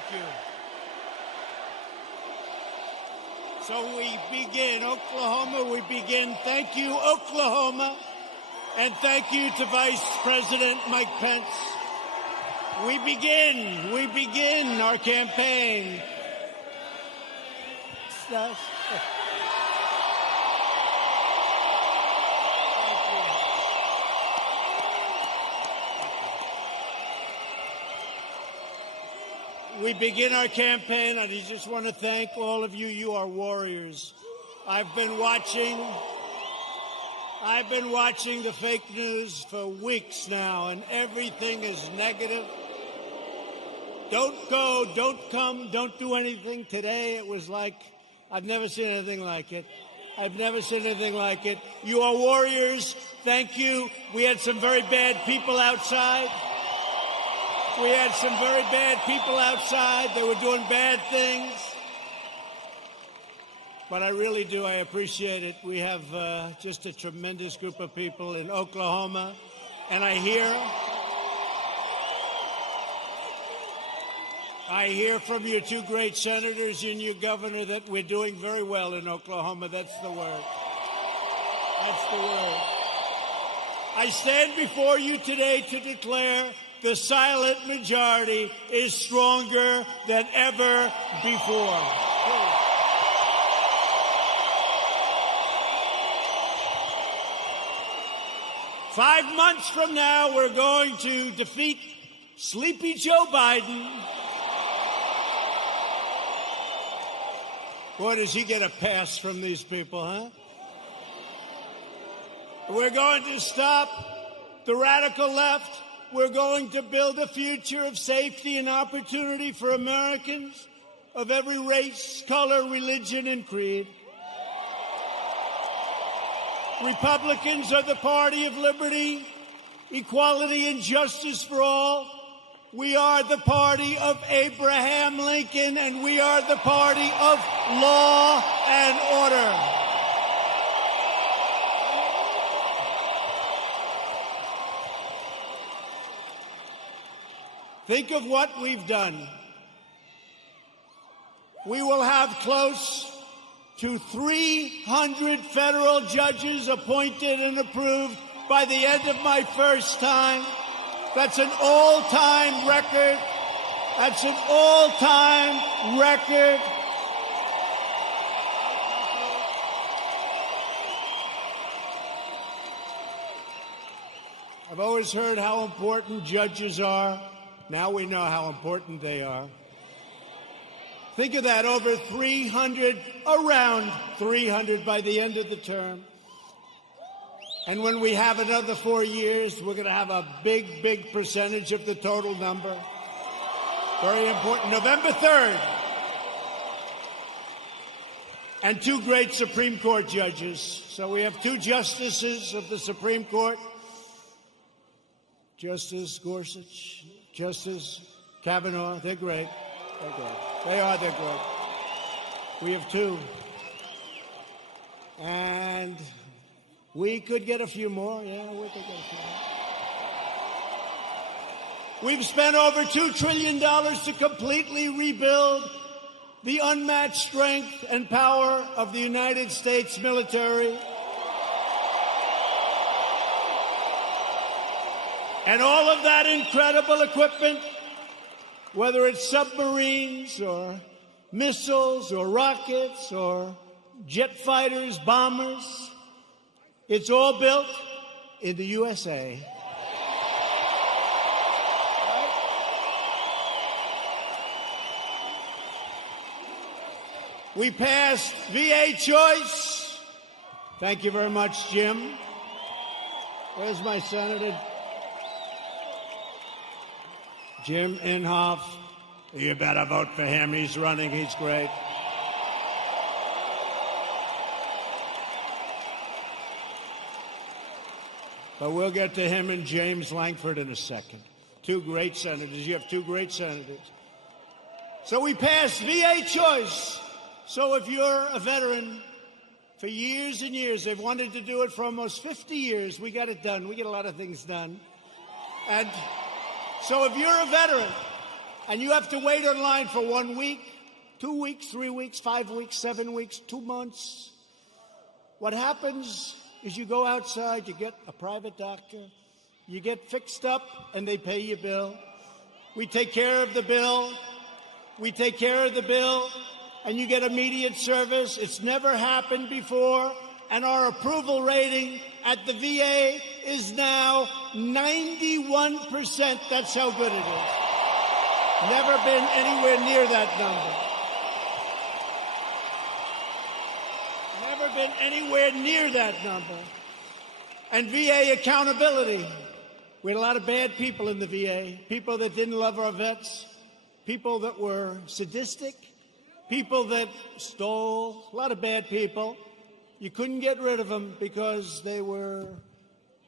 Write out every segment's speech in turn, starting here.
Thank you. So we begin, Oklahoma, we begin. Thank you, Oklahoma. And thank you to Vice President Mike Pence. We begin our campaign. We begin our campaign, and I just want to thank all of you. You are warriors. I've been watching the fake news for weeks now, and everything is negative. Don't go, don't come, don't do anything. Today it was like, I've never seen anything like it. I've never seen anything like it. You are warriors. Thank you. We had some very bad people outside. They were doing bad things. But I really do. I appreciate it. We have just a tremendous group of people in Oklahoma. And I hear from your two great senators and your governor that we're doing very well in Oklahoma. That's the word. I stand before you today to declare the silent majority is stronger than ever before. 5 months from now, we're going to defeat Sleepy Joe Biden. Boy, does he get a pass from these people, huh? We're going to stop the radical left. We're going to build a future of safety and opportunity for Americans of every race, color, religion, and creed. Republicans are the party of liberty, equality, and justice for all. We are the party of Abraham Lincoln, and we are the party of law and order. Think of what we've done. We will have close to 300 federal judges appointed and approved by the end of my first time. That's an all-time record. I've always heard how important judges are. Now we know how important they are. Think of that, over 300, around 300 by the end of the term. And when we have another 4 years, we're going to have a big, big percentage of the total number. Very important. November 3rd. And 2 great Supreme Court judges. So we have 2 justices of the Supreme Court. Justice Gorsuch, Justice Kavanaugh. They're great. They're great. We have 2. And we could get a few more. Yeah, we could get a few more. We've spent over $2 trillion to completely rebuild the unmatched strength and power of the United States military. And all of that incredible equipment, whether it's submarines or missiles or rockets or jet fighters, bombers, it's all built in the USA. We passed VA choice. Thank you very much, Jim. Where's my senator? Jim Inhofe. You better vote for him. He's running. He's great. But we'll get to him and James Lankford in a second. 2 great senators. You have 2 great senators. So we passed VA choice. So if you're a veteran, for years and years, they've wanted to do it for almost 50 years. We got it done. We get a lot of things done. And so if you're a veteran and you have to wait online for 1 week, 2 weeks, 3 weeks, 5 weeks, 7 weeks, 2 months. What happens is you go outside, you get a private doctor, you get fixed up, and they pay your bill. We take care of the bill. We take care of the bill, and you get immediate service. It's never happened before, and our approval rating at the VA is now 91%. That's how good it is. Never been anywhere near that number. Never been anywhere near that number. And VA accountability. We had a lot of bad people in the VA, people that didn't love our vets, people that were sadistic, people that stole, a lot of bad people. You couldn't get rid of them because they were,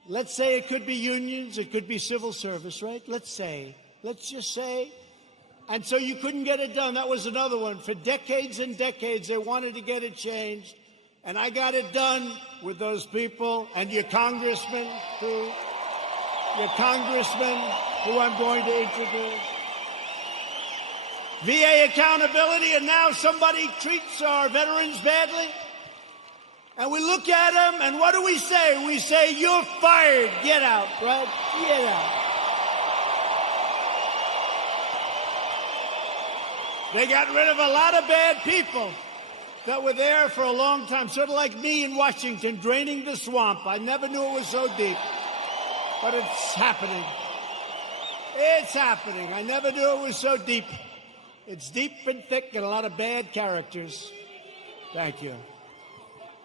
let's say it could be unions, it could be civil service, right? Let's just say. And so you couldn't get it done. That was another one. For decades and decades, they wanted to get it changed. And I got it done with those people and your congressman, who I'm going to introduce. VA accountability, and now somebody treats our veterans badly. And we look at them, and what do we say? We say, you're fired. Get out, right? Get out. They got rid of a lot of bad people that were there for a long time, sort of like me in Washington, draining the swamp. I never knew it was so deep, but it's happening. It's happening. I never knew it was so deep. It's deep and thick and a lot of bad characters. Thank you.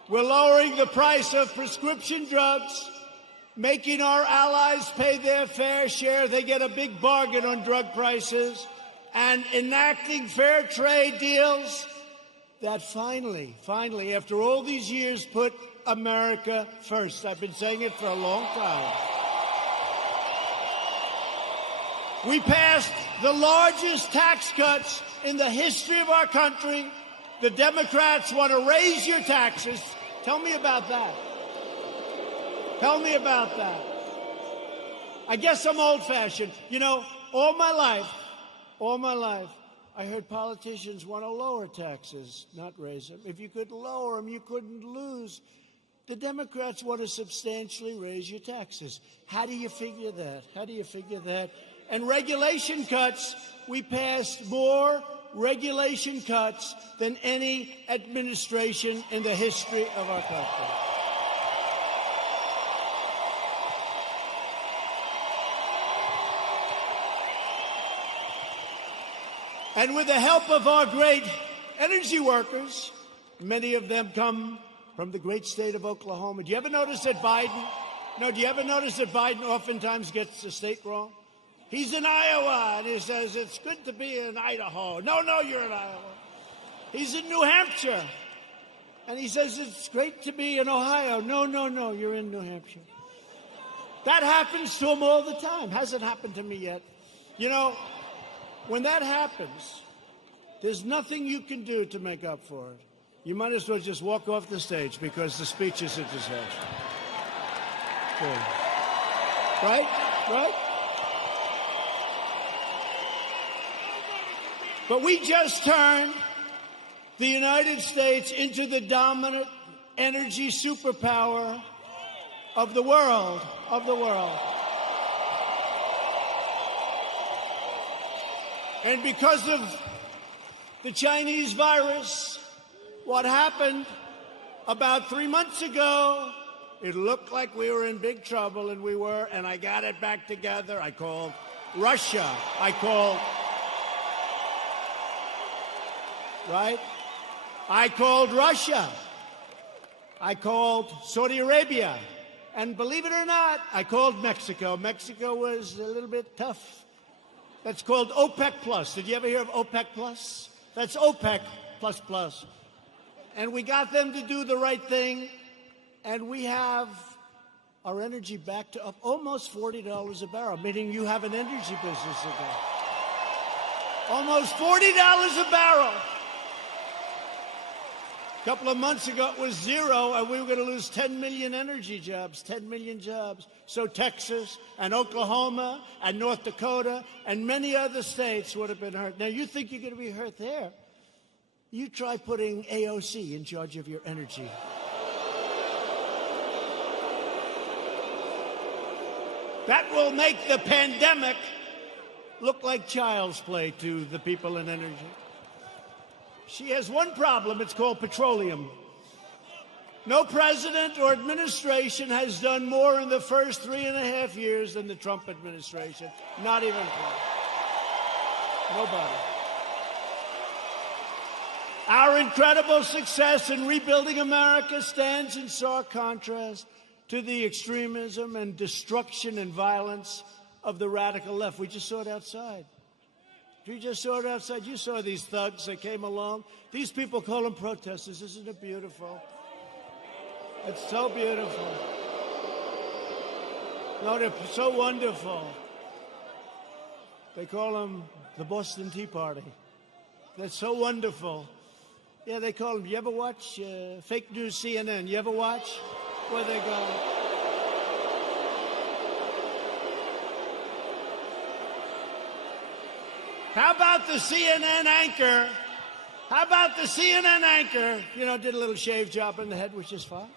We're lowering the price of prescription drugs, making our allies pay their fair share. They get a big bargain on drug prices, and enacting fair trade deals that finally, after all these years, put America first. I've been saying it for a long time. We passed the largest tax cuts in the history of our country. The Democrats want to raise your taxes. Tell me about that. Tell me about that. I guess I'm old-fashioned. You know, all my life, I heard politicians want to lower taxes, not raise them. If you could lower them, you couldn't lose. The Democrats want to substantially raise your taxes. How do you figure that? How do you figure that? And regulation cuts, we passed more regulation cuts than any administration in the history of our country. And with the help of our great energy workers, many of them come from the great state of Oklahoma. Do you ever notice that Biden oftentimes gets the state wrong? He's in Iowa, and he says, it's good to be in Idaho. No, you're in Iowa. He's in New Hampshire, and he says, it's great to be in Ohio. No, you're in New Hampshire. That happens to him all the time. Hasn't happened to me yet. You know, when that happens, there's nothing you can do to make up for it. You might as well just walk off the stage because the speech is a disaster. Good. Right? But we just turned the United States into the dominant energy superpower of the world. And because of the Chinese virus, what happened about 3 months ago, it looked like we were in big trouble, and we were, and I got it back together. I called Russia. I called Russia. I called Saudi Arabia. And believe it or not, I called Mexico. Mexico was a little bit tough. That's called OPEC Plus. Did you ever hear of OPEC Plus? That's OPEC plus plus. And we got them to do the right thing. And we have our energy back to up almost $40 a barrel, meaning you have an energy business again. Almost $40 a barrel. couple of months ago, it was 0, and we were going to lose 10 million energy jobs, 10 million jobs. So Texas and Oklahoma and North Dakota and many other states would have been hurt. Now, you think you're going to be hurt there? You try putting AOC in charge of your energy. That will make the pandemic look like child's play to the people in energy. She has one problem. It's called petroleum. No president or administration has done more in the first 3.5 years than the Trump administration. Not even close. Nobody. Our incredible success in rebuilding America stands in stark contrast to the extremism and destruction and violence of the radical left. We just saw it outside. We just saw it outside. You saw these thugs that came along. These people call them protesters. Isn't it beautiful? It's so beautiful. No, they're so wonderful. They call them the Boston Tea Party. They're so wonderful. Yeah, they call them. You ever watch fake news CNN? You ever watch? Where they go? How about the CNN anchor? How about the CNN anchor? You know, did a little shave job in the head, which is fine.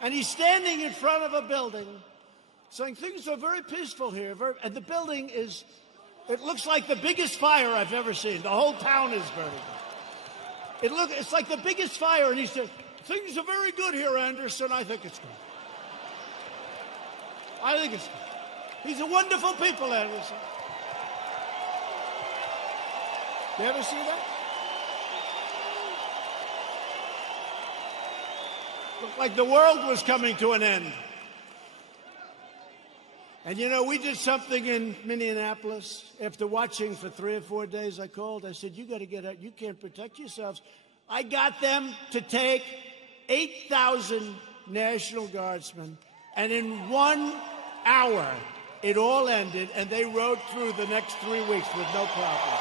And he's standing in front of a building saying things are very peaceful here. And the building is, it looks like the biggest fire I've ever seen. The whole town is burning. It's like the biggest fire. And he said, things are very good here, Anderson. I think it's good. I think it's good. These are wonderful people, Anderson. You ever see that? Looked like the world was coming to an end. And you know, we did something in Minneapolis. After watching for 3 or 4 days, I called. I said, you got to get out. You can't protect yourselves. I got them to take 8,000 National Guardsmen. And in 1 hour, it all ended. And they rode through the next 3 weeks with no problem.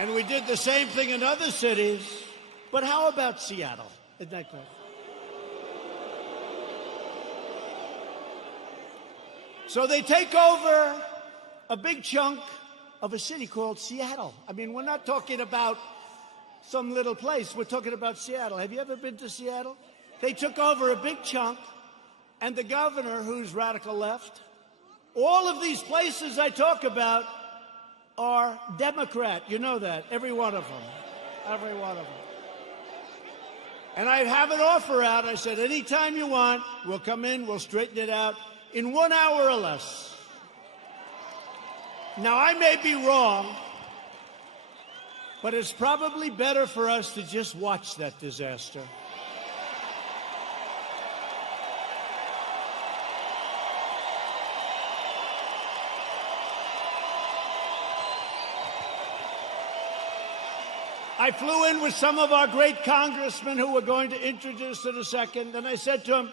And we did the same thing in other cities. But how about Seattle? Isn't that great? So they take over a big chunk of a city called Seattle. I mean, we're not talking about some little place. We're talking about Seattle. Have you ever been to Seattle? They took over a big chunk, and the governor, who's radical left, all of these places I talk about are Democrat. You know that. Every one of them. Every one of them. And I have an offer out. I said, anytime you want, we'll come in, we'll straighten it out in 1 hour or less. Now, I may be wrong, but it's probably better for us to just watch that disaster. I flew in with some of our great congressmen who were going to introduce in a second, and I said to him,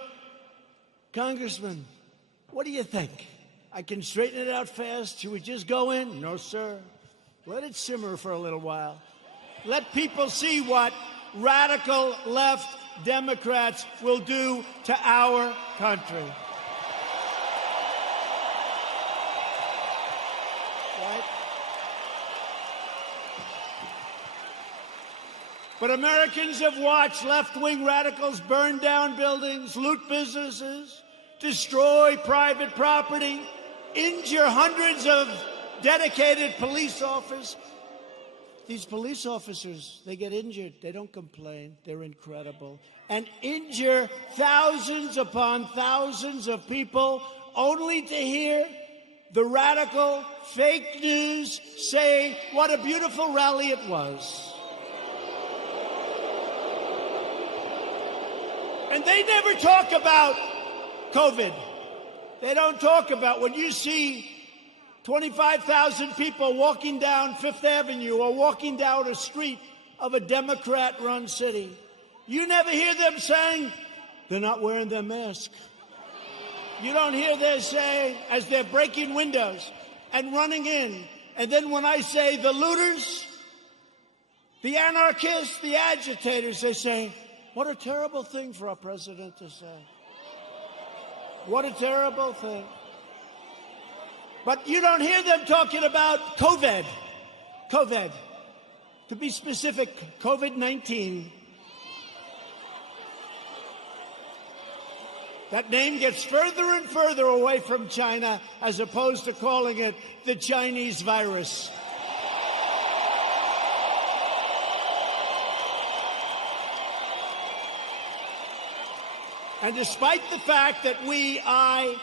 Congressman, what do you think? I can straighten it out fast. Should we just go in? No, sir. Let it simmer for a little while. Let people see what radical left Democrats will do to our country. Right? But Americans have watched left-wing radicals burn down buildings, loot businesses, destroy private property, injure hundreds of dedicated police officers. These police officers, they get injured. They don't complain. They're incredible. And injure thousands upon thousands of people only to hear the radical fake news say what a beautiful rally it was. And they never talk about COVID. They don't talk about when you see 25,000 people walking down Fifth Avenue or walking down a street of a Democrat-run city. You never hear them saying, they're not wearing their mask. You don't hear them saying, as they're breaking windows and running in And then when I say the looters, the anarchists, the agitators, they say, what a terrible thing for our president to say. What a terrible thing. But you don't hear them talking about COVID. COVID. To be specific, COVID-19. That name gets further and further away from China as opposed to calling it the Chinese virus. And despite the fact that I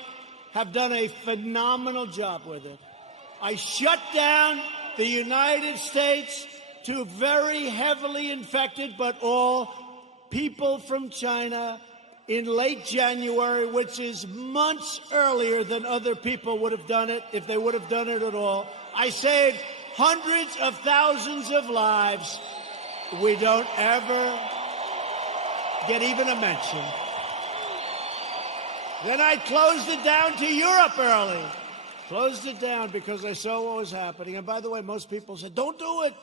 have done a phenomenal job with it, I shut down the United States to very heavily infected, but all people from China in late January, which is months earlier than other people would have done it, if they would have done it at all. I saved hundreds of thousands of lives. We don't ever get even a mention. Then I closed it down to Europe early. Closed it down because I saw what was happening. And by the way, most people said, don't do it.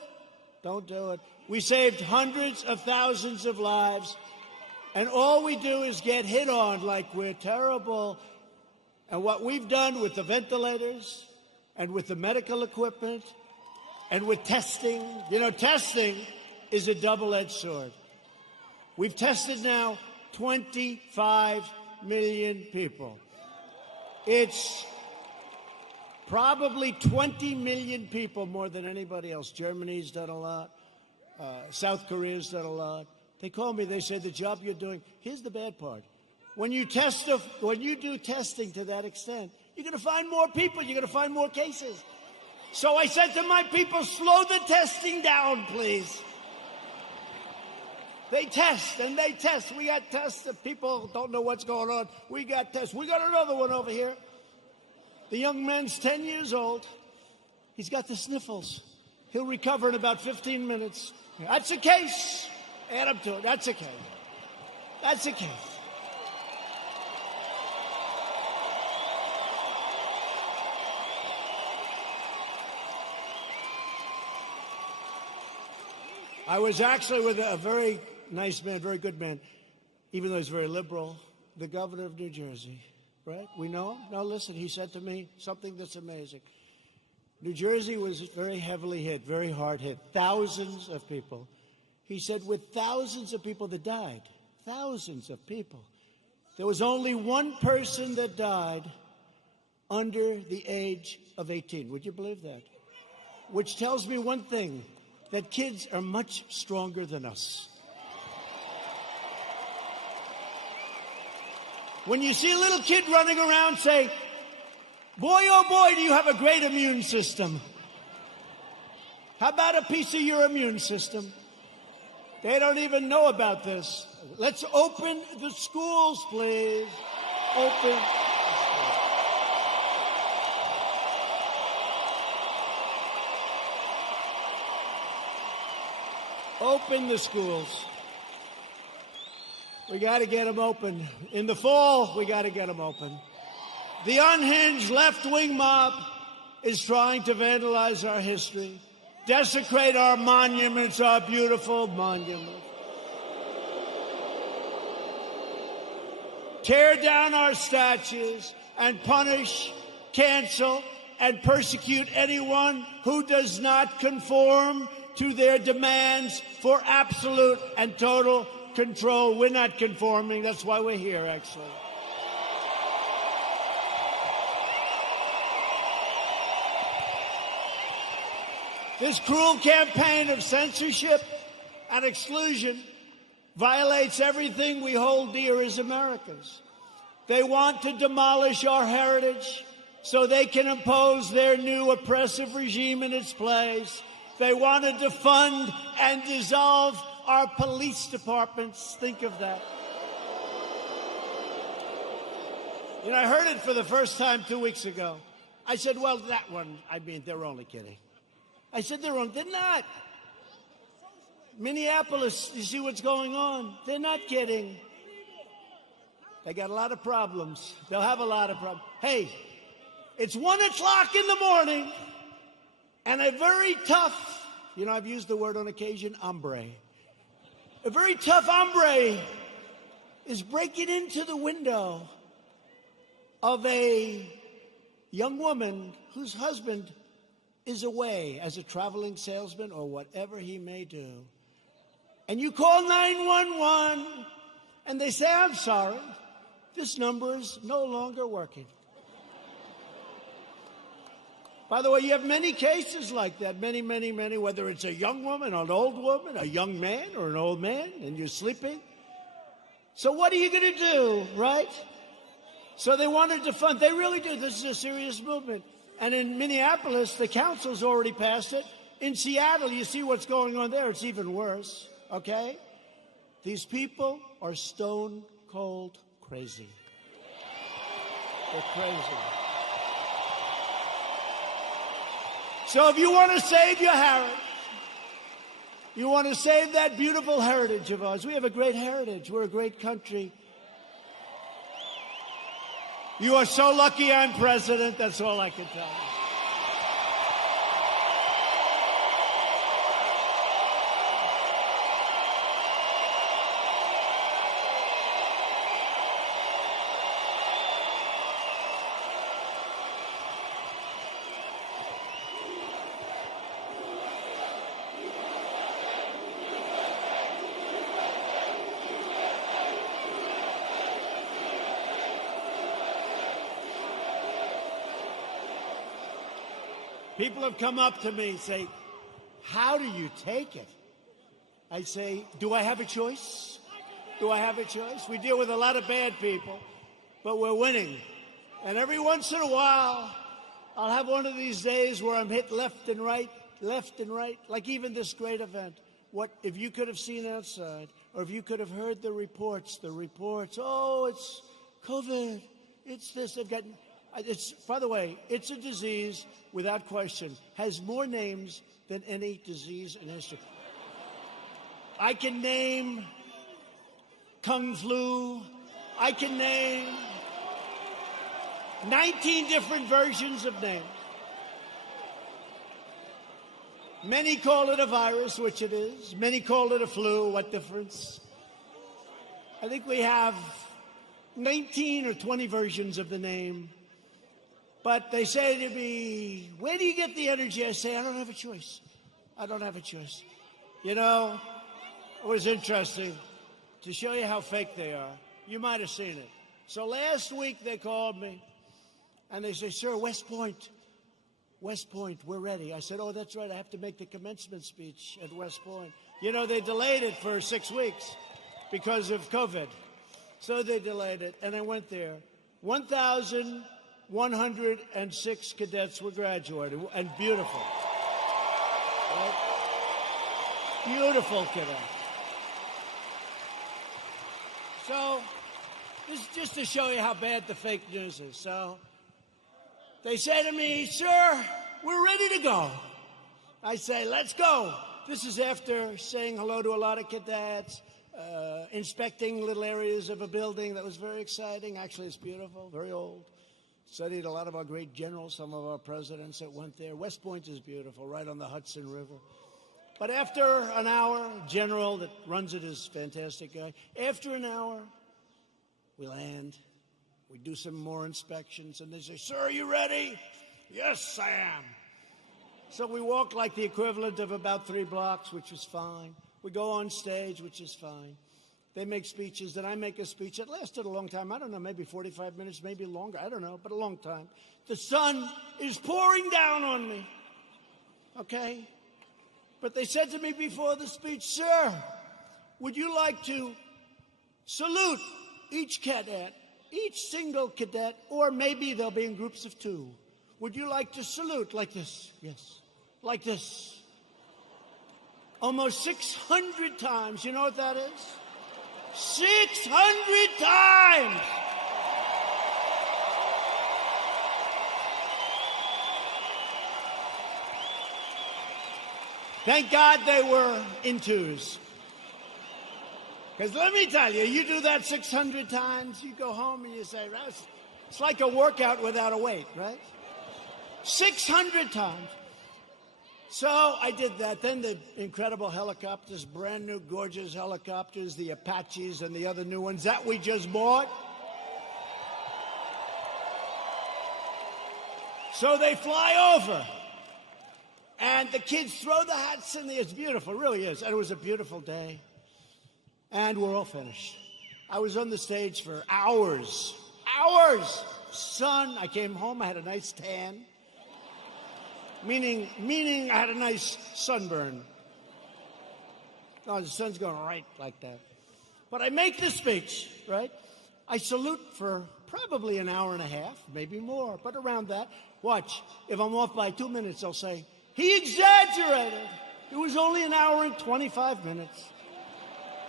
Don't do it. We saved hundreds of thousands of lives. And all we do is get hit on like we're terrible. And what we've done with the ventilators and with the medical equipment and with testing, testing is a double-edged sword. We've tested now 25 million people. It's probably 20 million people more than anybody else. Germany's done a lot. South Korea's done a lot. They call me, they say, the job you're doing, here's the bad part. When you do testing to that extent, you're going to find more people, you're going to find more cases. So I said to my people, slow the testing down, please. They test and they test. We got tests that people don't know what's going on. We got tests. We got another one over here. The young man's 10 years old. He's got the sniffles. He'll recover in about 15 minutes. That's a case. Add up to it. That's a case. That's a case. I was actually with a very nice man, very good man, even though he's very liberal, the governor of New Jersey, right? We know him? No, listen, he said to me something that's amazing. New Jersey was very heavily hit, very hard hit, thousands of people. He said with thousands of people that died, thousands of people, there was only one person that died under the age of 18. Would you believe that? Which tells me one thing, that kids are much stronger than us. When you see a little kid running around, say, boy, oh boy, do you have a great immune system. How about a piece of your immune system? They don't even know about this. Let's open the schools, please. Open. Open the schools. We got to get them open. In the fall, we got to get them open. The unhinged left-wing mob is trying to vandalize our history, desecrate our monuments, our beautiful monuments, tear down our statues, and punish, cancel, and persecute anyone who does not conform to their demands for absolute and total control. We're not conforming. That's why we're here, actually. This cruel campaign of censorship and exclusion violates everything we hold dear as Americans. They want to demolish our heritage so they can impose their new oppressive regime in its place. They want to defund and dissolve our police departments. Think of that. You know, I heard it for the first time 2 weeks ago. I said, well, that one, they're only kidding. I said, they're not. Minneapolis, you see what's going on? They're not kidding. They got a lot of problems. They'll have a lot of problems. Hey, it's 1 o'clock in the morning, and a very tough, I've used the word on occasion, hombre. A very tough hombre is breaking into the window of a young woman whose husband is away as a traveling salesman or whatever he may do. And you call 911, and they say, I'm sorry, this number is no longer working. By the way, you have many cases like that, many, whether it's a young woman, an old woman, a young man, or an old man, and you're sleeping. So what are you going to do, right? So they wanted to fund. They really do. This is a serious movement. And in Minneapolis, the council's already passed it. In Seattle, you see what's going on there. It's even worse, okay? These people are stone cold crazy. They're crazy. So if you want to save your heritage, you want to save that beautiful heritage of ours. We have a great heritage. We're a great country. You are so lucky I'm president. That's all I can tell you. People have come up to me and say, how do you take it? I say, do I have a choice? Do I have a choice? We deal with a lot of bad people, but we're winning. And every once in a while, I'll have one of these days where I'm hit left and right, like even this great event. What if you could have seen outside, or if you could have heard the reports, oh, it's COVID, it's this, they've got... by the way, it's a disease, without question, has more names than any disease in history. I can name Kung Flu. I can name 19 different versions of names. Many call it a virus, which it is. Many call it a flu. What difference? I think we have 19 or 20 versions of the name. But they say to me, where do you get the energy? I say, I don't have a choice. I don't have a choice. You know, it was interesting to show you how fake they are. You might have seen it. So last week they called me and they say, sir, West Point, we're ready. I said, oh, that's right. I have to make the commencement speech at West Point. You know, they delayed it for 6 weeks because of COVID. So they delayed it, and I went there. 1,106 cadets were graduating, and beautiful. Right? Beautiful cadets. So, this is just to show you how bad the fake news is. So, they say to me, sir, we're ready to go. I say, let's go. This is after saying hello to a lot of cadets, inspecting little areas of a building that was very exciting. Actually, it's beautiful, very old. Studied a lot of our great generals, some of our presidents that went there. West Point is beautiful, right on the Hudson River. But after an hour, general that runs it is a fantastic guy. After an hour, we land. We do some more inspections, and they say, sir, are you ready? Yes, I am. So we walk like the equivalent of about 3 blocks, which is fine. We go on stage, which is fine. They make speeches, then I make a speech. It lasted a long time. I don't know, maybe 45 minutes, maybe longer. I don't know, but a long time. The sun is pouring down on me, okay? But they said to me before the speech, sir, would you like to salute each cadet, each single cadet, or maybe they'll be in groups of 2. Would you like to salute like this? Yes. Like this. Almost 600 times. You know what that is? 600 times! Thank God they were in 2s. Because let me tell you, you do that 600 times, you go home and you say, it's like a workout without a weight, right? 600 times. So I did that. Then the incredible helicopters, brand new, gorgeous helicopters, the Apaches and the other new ones that we just bought. So they fly over. And the kids throw the hats in the air. It's beautiful, it really is. And it was a beautiful day. And we're all finished. I was on the stage for hours. Hours! Sun, I came home, I had a nice tan. Meaning I had a nice sunburn. No, the sun's going right like that. But I make this speech, right? I salute for probably an hour and a half, maybe more, but around that. Watch, if I'm off by 2 minutes, I'll say, he exaggerated. It was only an hour and 25 minutes.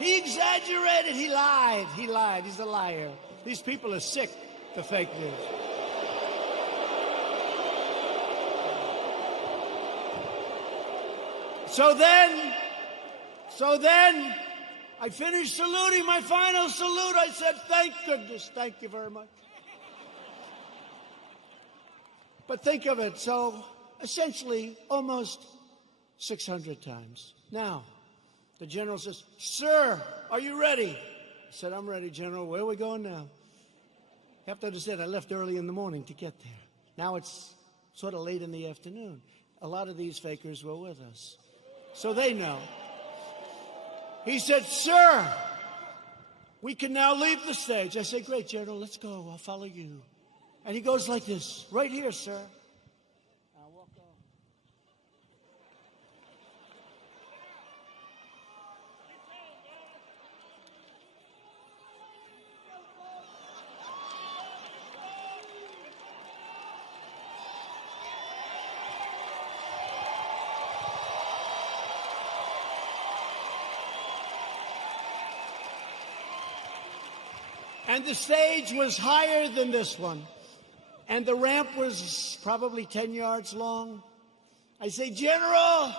He exaggerated, he lied, he's a liar. These people are sick, the fake news. So then, I finished saluting, my final salute. I said, thank goodness, thank you very much. But think of it, so essentially almost 600 times. Now, the general says, sir, are you ready? I said, I'm ready, General. Where are we going now? You have to understand, I left early in the morning to get there. Now it's sort of late in the afternoon. A lot of these fakers were with us. So they know. He said, sir, we can now leave the stage. I said, great, General, let's go. I'll follow you. And he goes like this, right here, sir. I'll walk on. And the stage was higher than this one. And the ramp was probably 10 yards long. I say, General,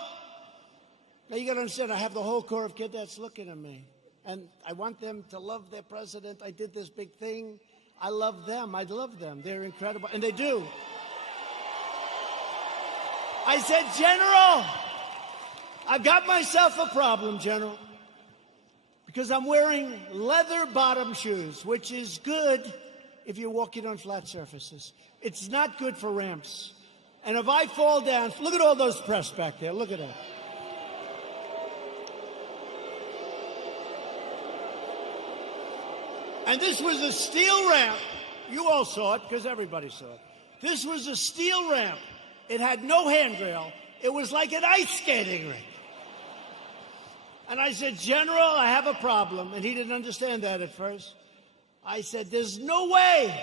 now you got to understand, I have the whole Corps of Cadets looking at me. And I want them to love their president. I did this big thing. I love them. I love them. They're incredible. And they do. I said, General, I've got myself a problem, General. Because I'm wearing leather bottom shoes, which is good if you're walking on flat surfaces. It's not good for ramps. And if I fall down, look at all those press back there. Look at that. And this was a steel ramp. You all saw it because everybody saw it. This was a steel ramp. It had no handrail. It was like an ice skating rink. And I said, General, I have a problem. And he didn't understand that at first. I said, there's no way.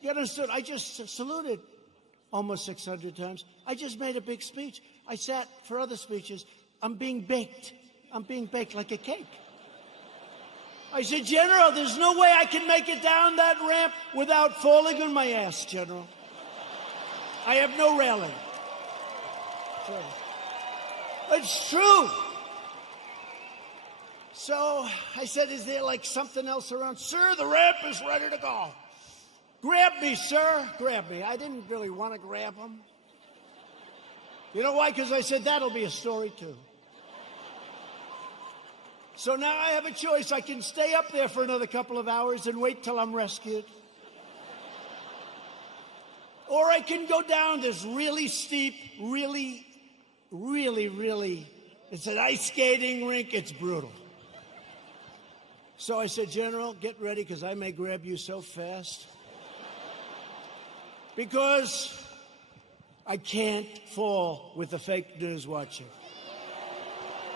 You understood? I just saluted almost 600 times. I just made a big speech. I sat for other speeches. I'm being baked. I'm being baked like a cake. I said, General, there's no way I can make it down that ramp without falling on my ass, General. I have no railing. Sure. It's true. So I said, is there like something else around? Sir, the ramp is ready to go. Grab me, sir. Grab me. I didn't really want to grab him. You know why? Because I said, that'll be a story too. So now I have a choice. I can stay up there for another couple of hours and wait till I'm rescued. Or I can go down this really steep, really, it's an ice skating rink. It's brutal. So I said, General, get ready because I may grab you so fast. Because I can't fall with the fake news watching.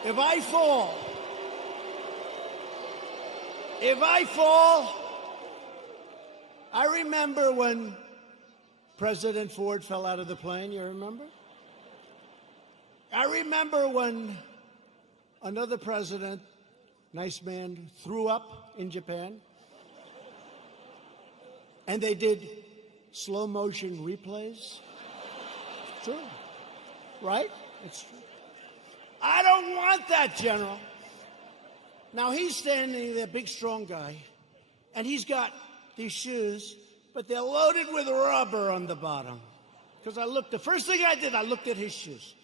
If I fall, I remember when President Ford fell out of the plane, you remember? I remember when another president, nice man, threw up in Japan. And they did slow motion replays. It's true. Right? It's true. I don't want that, General. Now he's standing there, big strong guy, and he's got these shoes, but they're loaded with rubber on the bottom. Because the first thing I did, I looked at his shoes.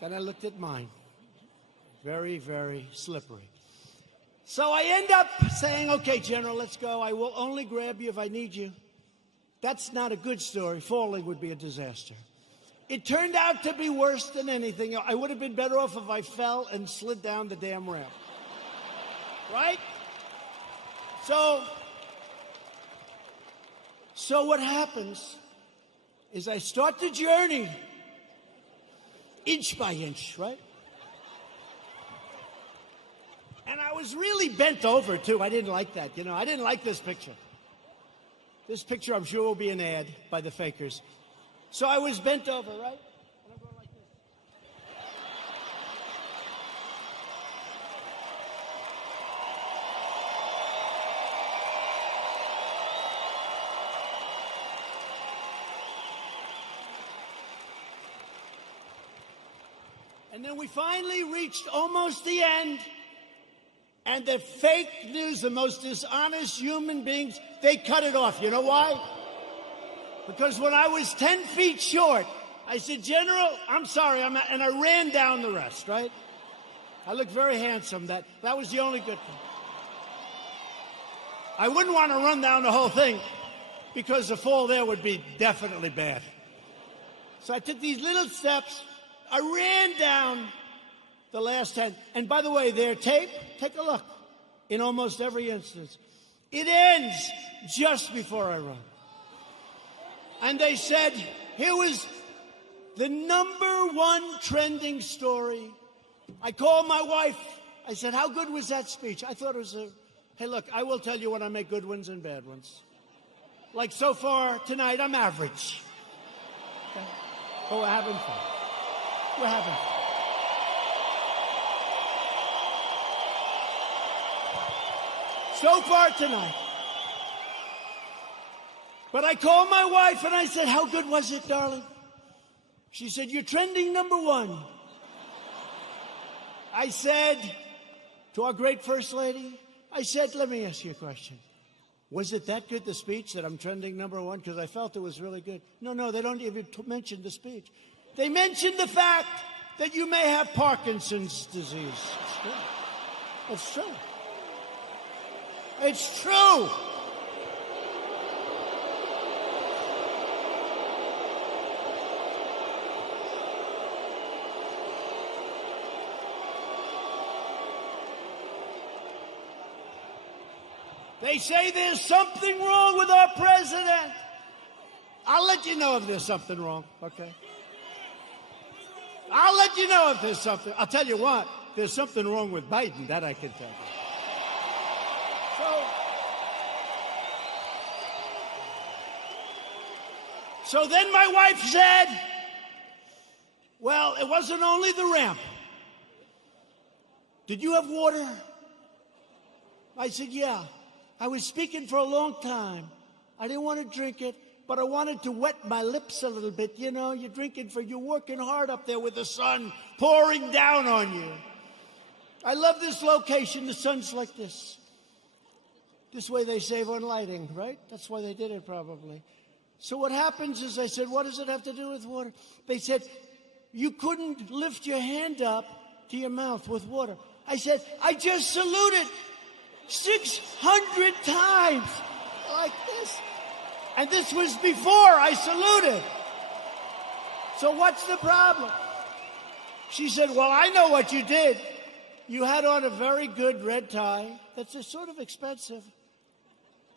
Then I looked at mine. Very, very slippery. So I end up saying, okay, General, let's go. I will only grab you if I need you. That's not a good story. Falling would be a disaster. It turned out to be worse than anything. I would have been better off if I fell and slid down the damn ramp. Right? So what happens is I start the journey inch by inch, right? And I was really bent over, too. I didn't like that, I didn't like this picture. This picture, I'm sure, will be an ad by the fakers. So I was bent over, right? And I'm going like this. And then we finally reached almost the end. And the fake news, the most dishonest human beings, they cut it off. You know why? Because when I was 10 feet short, I said, General, I'm sorry, I'm not, and I ran down the rest, right? I looked very handsome. That was the only good thing. I wouldn't want to run down the whole thing because the fall there would be definitely bad. So I took these little steps. I ran down the last 10. And by the way, their tape, take a look. In almost every instance, it ends just before I run. And they said, here was the #1 trending story. I called my wife. I said, how good was that speech? I thought it was hey, look, I will tell you when I make good ones and bad ones. Like so far tonight, I'm average. Okay? But we're having fun. We're having fun. So far tonight. But I called my wife and I said, how good was it, darling? She said, you're trending #1. I said to our great First Lady, I said, let me ask you a question. Was it that good, the speech, that I'm trending #1? Because I felt it was really good. No, they don't even mention the speech. They mentioned the fact that you may have Parkinson's disease. It's true. It's true. It's true. They say there's something wrong with our president. I'll let you know if there's something wrong, okay? I'll let you know if there's something. I'll tell you what, there's something wrong with Biden, that I can tell you. So then my wife said, well, it wasn't only the ramp. Did you have water? I said, yeah. I was speaking for a long time. I didn't want to drink it, but I wanted to wet my lips a little bit. You know, you're working hard up there with the sun pouring down on you. I love this location. The sun's like this. This way they save on lighting, right? That's why they did it probably. So what happens is I said, what does it have to do with water? They said, you couldn't lift your hand up to your mouth with water. I said, I just saluted 600 times like this. And this was before I saluted. So what's the problem? She said, well, I know what you did. You had on a very good red tie that's sort of expensive.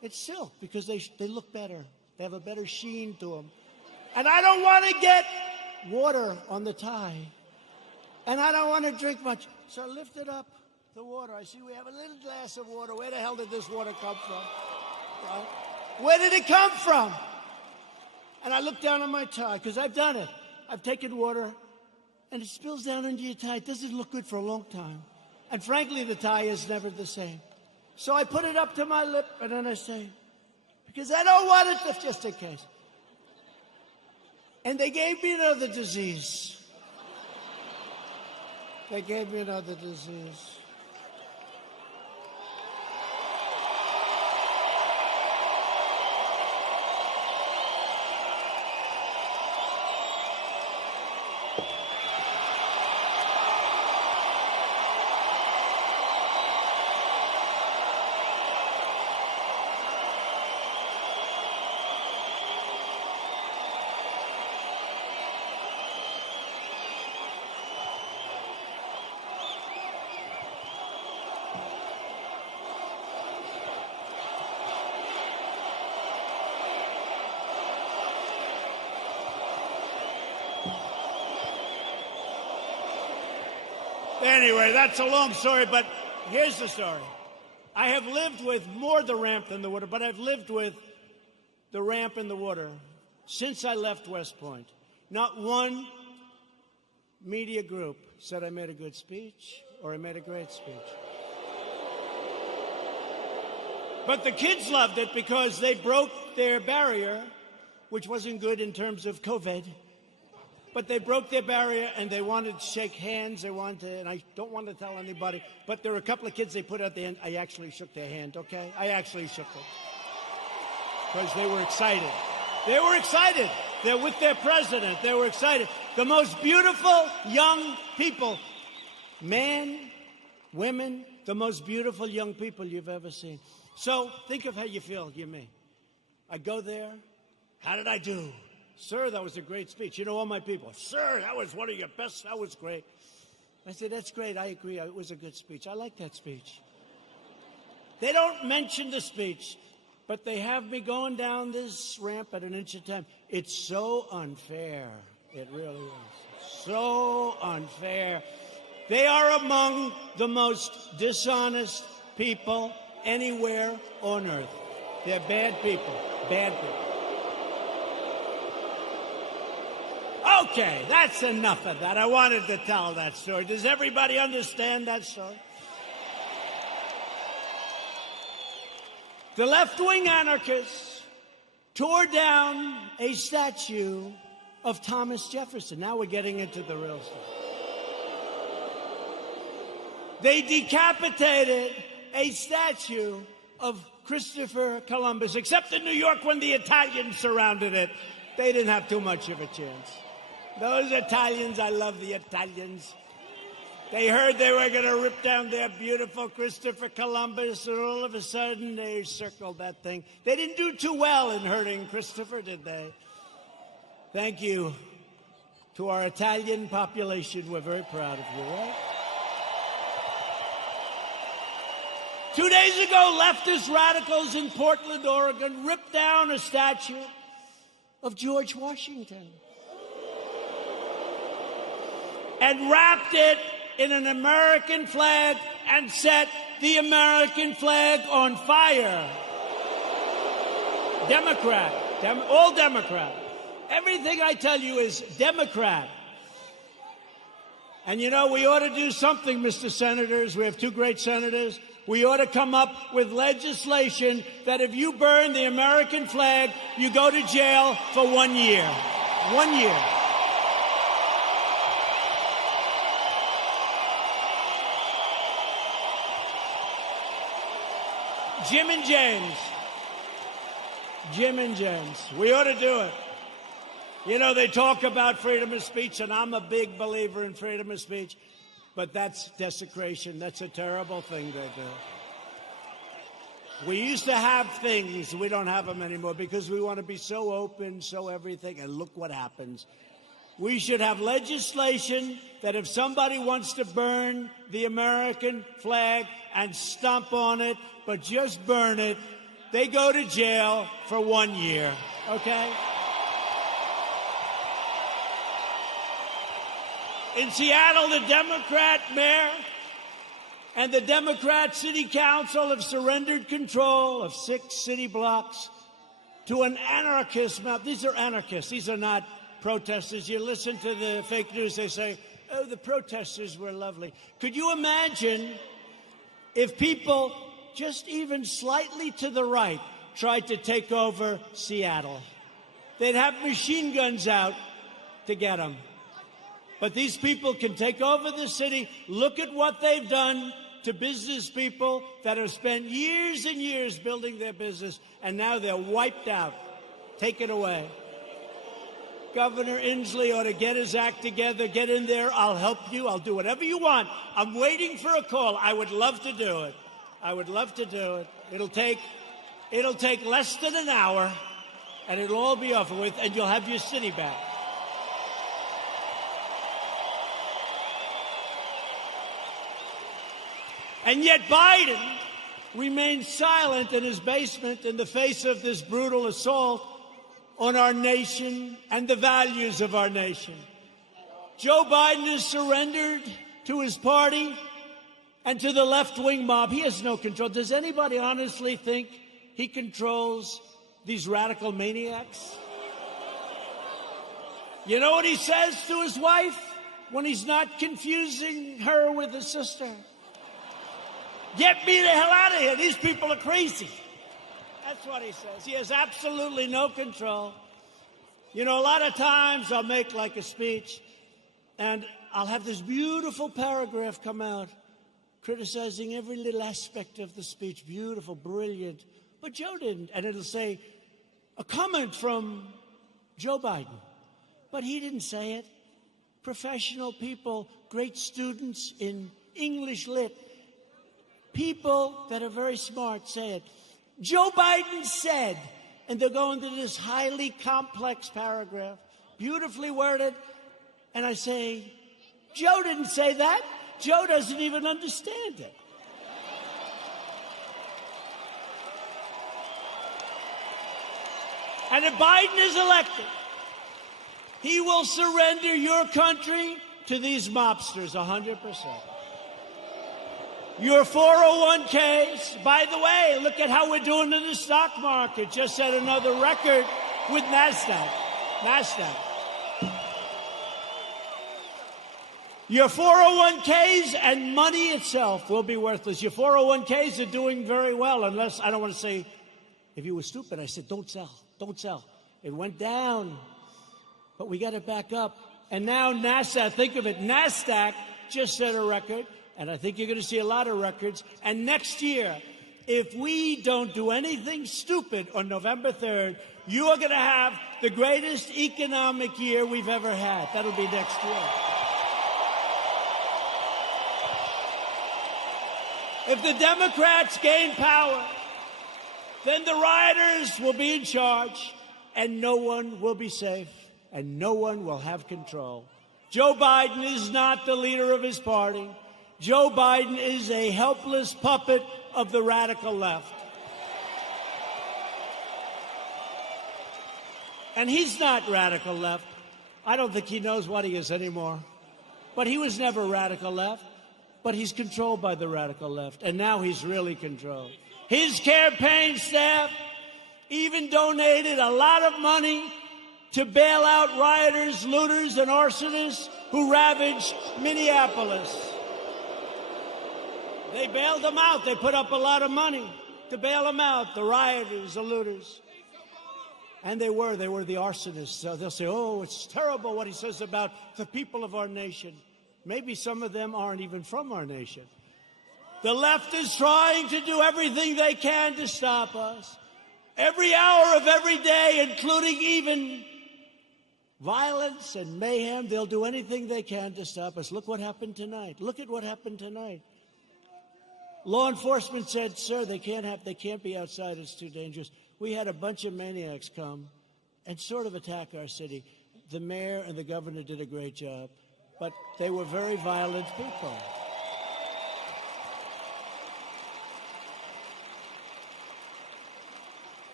It's silk because they look better. They have a better sheen to them. And I don't want to get water on the tie. And I don't want to drink much. So I lifted up the water. I see we have a little glass of water. Where the hell did this water come from? Right? Where did it come from? And I looked down on my tie, because I've done it. I've taken water, and it spills down into your tie. It doesn't look good for a long time. And frankly, the tie is never the same. So I put it up to my lip, and then I say, because I don't want it to, just in case. And they gave me another disease. They gave me another disease. Anyway, that's a long story, but here's the story. I have lived with more the ramp than the water, but I've lived with the ramp and the water since I left West Point. Not one media group said I made a good speech or I made a great speech. But the kids loved it because they broke their barrier, which wasn't good in terms of COVID. But they broke their barrier and they wanted to shake hands. They wanted to, and I don't want to tell anybody, but there were a couple of kids they put at the end. I actually shook their hand, okay? I actually shook it. Because they were excited. They were excited. They're with their president. They were excited. The most beautiful young people, men, women, the most beautiful young people you've ever seen. So think of how you feel, you me. I go there. How did I do? Sir, that was a great speech. You know, all my people, sir, that was one of your best. That was great. I said, that's great. I agree. It was a good speech. I like that speech. They don't mention the speech, but they have me going down this ramp at an inch at a time. It's so unfair. It really is. So unfair. They are among the most dishonest people anywhere on earth. They're bad people. Bad people. Okay, that's enough of that. I wanted to tell that story. Does everybody understand that story? The left-wing anarchists tore down a statue of Thomas Jefferson. Now we're getting into the real stuff. They decapitated a statue of Christopher Columbus, except in New York when the Italians surrounded it. They didn't have too much of a chance. Those Italians, I love the Italians. They heard they were going to rip down their beautiful Christopher Columbus, and all of a sudden they circled that thing. They didn't do too well in hurting Christopher, did they? Thank you to our Italian population. We're very proud of you, right? 2 days ago, leftist radicals in Portland, Oregon, ripped down a statue of George Washington and wrapped it in an American flag and set the American flag on fire. Democrat, all Democrat. Everything I tell you is Democrat. And you know, we ought to do something, Mr. Senators. We have two great senators. We ought to come up with legislation that if you burn the American flag, you go to jail for 1 year. 1 year. Jim and James. Jim and James. We ought to do it. You know, they talk about freedom of speech, and I'm a big believer in freedom of speech, but that's desecration. That's a terrible thing they do. We used to have things. We don't have them anymore because we want to be so open, so everything, and look what happens. We should have legislation that if somebody wants to burn the American flag and stomp on it, but just burn it, they go to jail for 1 year, okay? In Seattle, the Democrat mayor and the Democrat city council have surrendered control of 6 city blocks to an anarchist mob. These are anarchists. These are not protesters. You listen to the fake news, they say, oh, the protesters were lovely. Could you imagine if people just even slightly to the right tried to take over Seattle? They'd have machine guns out to get them. But these people can take over the city. Look at what they've done to business people that have spent years and years building their business, and now they're wiped out. Take it away. Governor Inslee ought to get his act together. Get in there. I'll help you. I'll do whatever you want. I'm waiting for a call. I would love to do it. I would love to do it. It'll take less than an hour, and it'll all be over with, and you'll have your city back. And yet Biden remains silent in his basement in the face of this brutal assault on our nation and the values of our nation. Joe Biden has surrendered to his party and to the left-wing mob. He has no control. Does anybody honestly think he controls these radical maniacs? You know what he says to his wife when he's not confusing her with his sister? Get me the hell out of here. These people are crazy. That's what he says. He has absolutely no control. You know, a lot of times I'll make like a speech and I'll have this beautiful paragraph come out criticizing every little aspect of the speech. Beautiful, brilliant. But Joe didn't. And it'll say, a comment from Joe Biden. But he didn't say it. Professional people, great students in English lit, people that are very smart say it. Joe Biden said, and they'll go into this highly complex paragraph, beautifully worded, and I say, Joe didn't say that. Joe doesn't even understand it. And if Biden is elected, he will surrender your country to these mobsters 100%. Your 401ks, by the way, look at how we're doing in the stock market. Just set another record with NASDAQ. Your 401ks and money itself will be worthless. Your 401ks are doing very well, unless, I don't want to say, if you were stupid, I said, don't sell, don't sell. It went down, but we got it back up. And now NASDAQ, think of it, NASDAQ just set a record, and I think you're going to see a lot of records. And next year, if we don't do anything stupid on November 3rd, you are going to have the greatest economic year we've ever had. That'll be next year. If the Democrats gain power, then the rioters will be in charge, and no one will be safe, and no one will have control. Joe Biden is not the leader of his party. Joe Biden is a helpless puppet of the radical left. And he's not radical left. I don't think he knows what he is anymore. But he was never radical left. But he's controlled by the radical left. And now he's really controlled. His campaign staff even donated a lot of money to bail out rioters, looters, and arsonists who ravaged Minneapolis. They bailed them out. They put up a lot of money to bail them out, the rioters, the looters. And they were the arsonists. So they'll say, oh, it's terrible what he says about the people of our nation. Maybe some of them aren't even from our nation. The left is trying to do everything they can to stop us. Every hour of every day, including even violence and mayhem, they'll do anything they can to stop us. Look what happened tonight. Look at what happened tonight. Law enforcement said, sir, they can't be outside. It's too dangerous. We had a bunch of maniacs come and sort of attack our city. The mayor and the governor did a great job, but they were very violent people.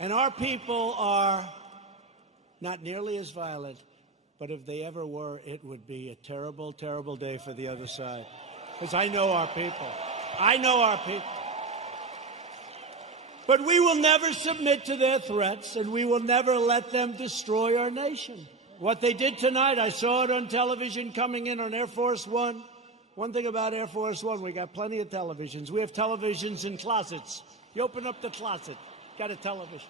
And our people are not nearly as violent, but if they ever were, it would be a terrible, terrible day for the other side. Because I know our people. I know our people. But we will never submit to their threats, and we will never let them destroy our nation. What they did tonight, I saw it on television coming in on Air Force One. One thing about Air Force One, we got plenty of televisions. We have televisions in closets. You open up the closet, got a television.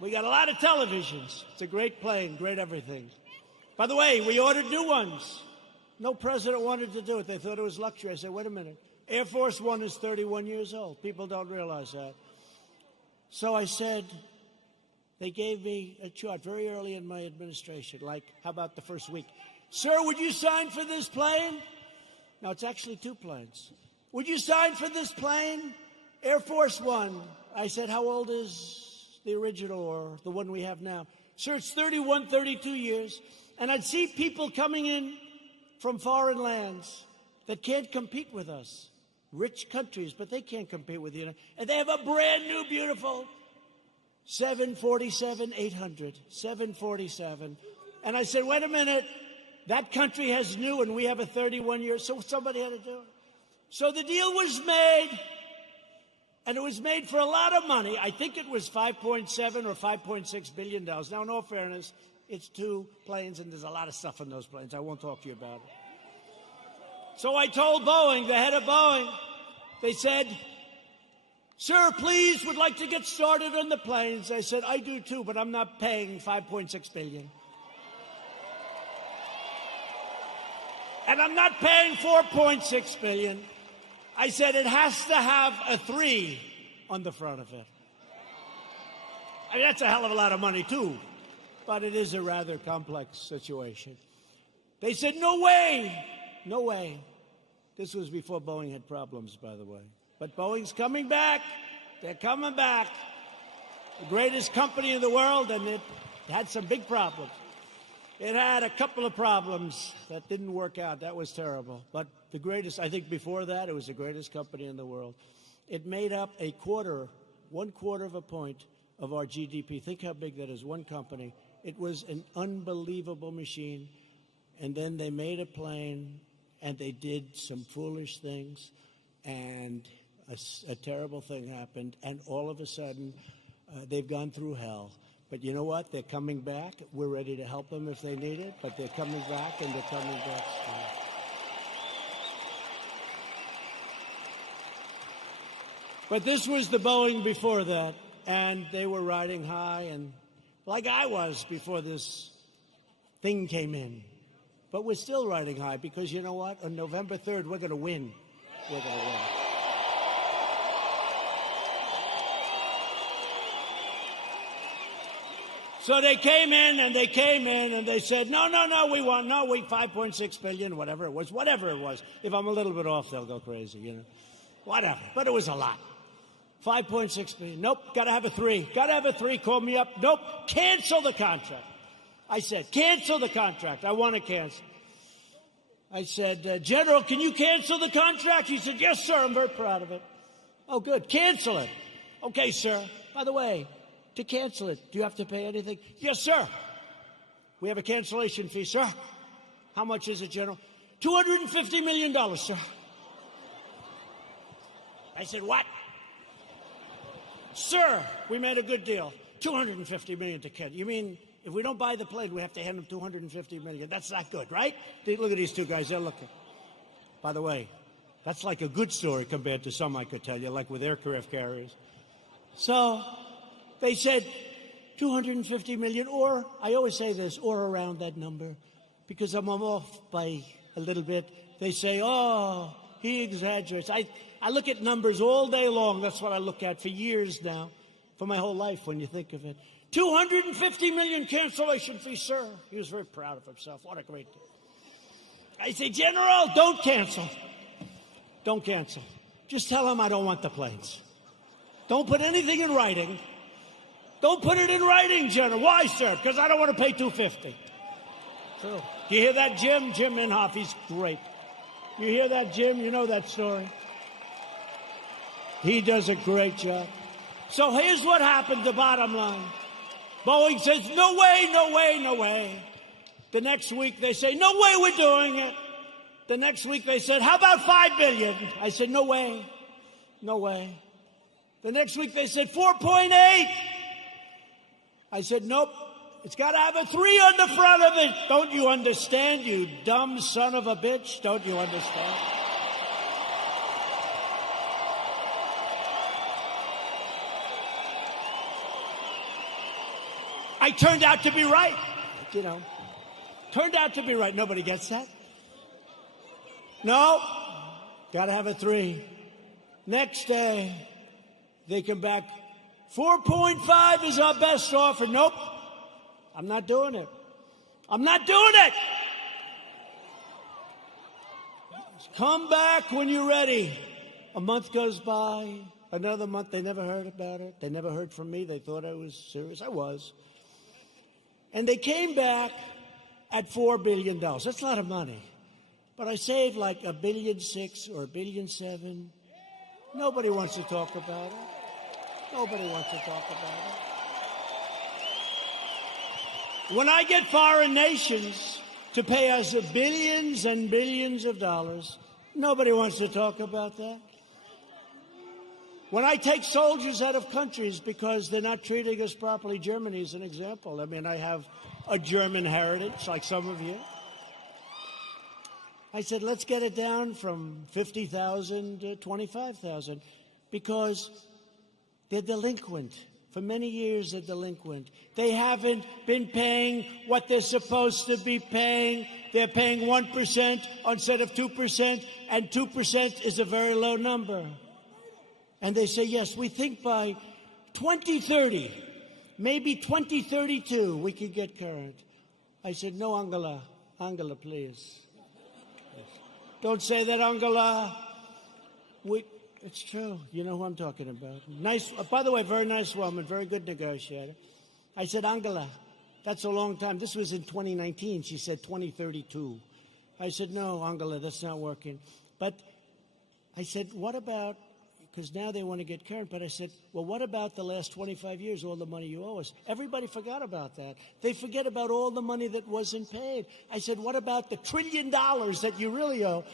We got a lot of televisions. It's a great plane, great everything. By the way, we ordered new ones. No president wanted to do it. They thought it was luxury. I said, wait a minute. Air Force One is 31 years old. People don't realize that. So I said, they gave me a chart very early in my administration, like, how about the first week? Sir, would you sign for this plane? No, it's actually two planes. Would you sign for this plane? Air Force One. I said, how old is the original or the one we have now? Sir, it's 31, 32 years. And I'd see people coming in from foreign lands that can't compete with us. Rich countries, but they can't compete with you. And they have a brand new, beautiful 747-800, 747. And I said, wait a minute, That country has new, and we have a 31-year, so somebody had to do it. So the deal was made, and it was made for a lot of money. I think it was $5.7 or $5.6 billion. Now, in all fairness, it's 2 planes, and there's a lot of stuff in those planes. I won't talk to you about it. So I told Boeing, the head of Boeing, they said, "Sir, please, would like to get started on the planes." I said, "I do too, but I'm not paying $5.6 billion. And I'm not paying $4.6 billion. I said it has to have a 3 on the front of it." I mean, that's a hell of a lot of money, too. But it is a rather complex situation. They said, "No way. No way." This was before Boeing had problems, by the way. But Boeing's coming back. They're coming back. The greatest company in the world, and it had some big problems. It had a couple of problems that didn't work out. That was terrible. But the greatest, I think before that, it was the greatest company in the world. It made up 1/4 of a point of our GDP. Think how big that is, one company. It was an unbelievable machine. And then they made a plane, and they did some foolish things, and a terrible thing happened. And all of a sudden, they've gone through hell. But you know what? They're coming back. We're ready to help them if they need it, but they're coming back, and they're coming back strong. But this was the Boeing before that, and they were riding high, and like I was before this thing came in. But we're still riding high because you know what? On November 3rd, we're going to win. We're going to win. So they came in, and they said, no, we want 5.6 billion, whatever it was. If I'm a little bit off, they'll go crazy, you know. Whatever. But it was a lot. 5.6 billion. Nope, got to have a 3. Got to have a 3. Call me up. Nope, cancel the contract. I said, cancel the contract. I want to cancel. I said, General, can you cancel the contract? He said, yes, sir, I'm very proud of it. Oh, good, cancel it. Okay, sir. By the way, to cancel it, do you have to pay anything? Yes, sir. We have a cancellation fee, sir. How much is it, General? $250 million, sir. I said, what? Sir, we made a good deal. $250 million to cancel. You mean if we don't buy the plane, we have to hand them $250 million? That's not good, right? Look at these two guys. They're looking. By the way, that's like a good story compared to some I could tell you, like with aircraft carriers. So they said $250 million, or I always say this, or around that number, because I'm off by a little bit. They say, oh, he exaggerates. I look at numbers all day long. That's what I look at for years now, for my whole life when you think of it. $250 million cancellation fee, sir. He was very proud of himself. What a great day. I say, General, don't cancel. Don't cancel. Just tell him I don't want the planes. Don't put anything in writing. Don't put it in writing, General. Why, sir? Because I don't want to pay $250. True. Do you hear that, Jim? Jim Inhofe, he's great. You hear that, Jim? You know that story. He does a great job. So here's what happened, the bottom line. Boeing says, no way, no way, no way. The next week they say, no way we're doing it. The next week they said, how about $5 billion? I said, no way, no way. The next week they said, 4.8. I said, nope, it's got to have a 3 on the front of it. Don't you understand, you dumb son of a bitch? Don't you understand? I turned out to be right, you know. Turned out to be right. Nobody gets that. No, got to have a 3. Next day, they come back. 4.5 is our best offer. Nope, I'm not doing it. I'm not doing it. Come back when you're ready. A month goes by, another month. They never heard about it. They never heard from me. They thought I was serious. I was. And they came back at $4 billion. That's a lot of money. But I saved like $1.6 billion or $1.7 billion. Nobody wants to talk about it. Nobody wants to talk about it. When I get foreign nations to pay us billions and billions of dollars. Nobody wants to talk about that. When I take soldiers out of countries because they're not treating us properly, Germany is an example. I mean, I have a German heritage, like some of you. I said, let's get it down from 50,000 to 25,000 because they're delinquent. For many years, they're delinquent. They haven't been paying what they're supposed to be paying. They're paying 1% instead of 2%, and 2% is a very low number. And they say, yes, we think by 2030, maybe 2032, we can get current. I said, no, Angela. Angela, please. Yes. Don't say that, Angela. It's true. You know who I'm talking about. Nice. By the way, very nice woman, very good negotiator. I said, Angela, that's a long time. This was in 2019. She said 2032. I said, no, Angela, that's not working. But I said, what about, because now they want to get current, but I said, well, what about the last 25 years, all the money you owe us? Everybody forgot about that. They forget about all the money that wasn't paid. I said, what about the $1 trillion that you really owe?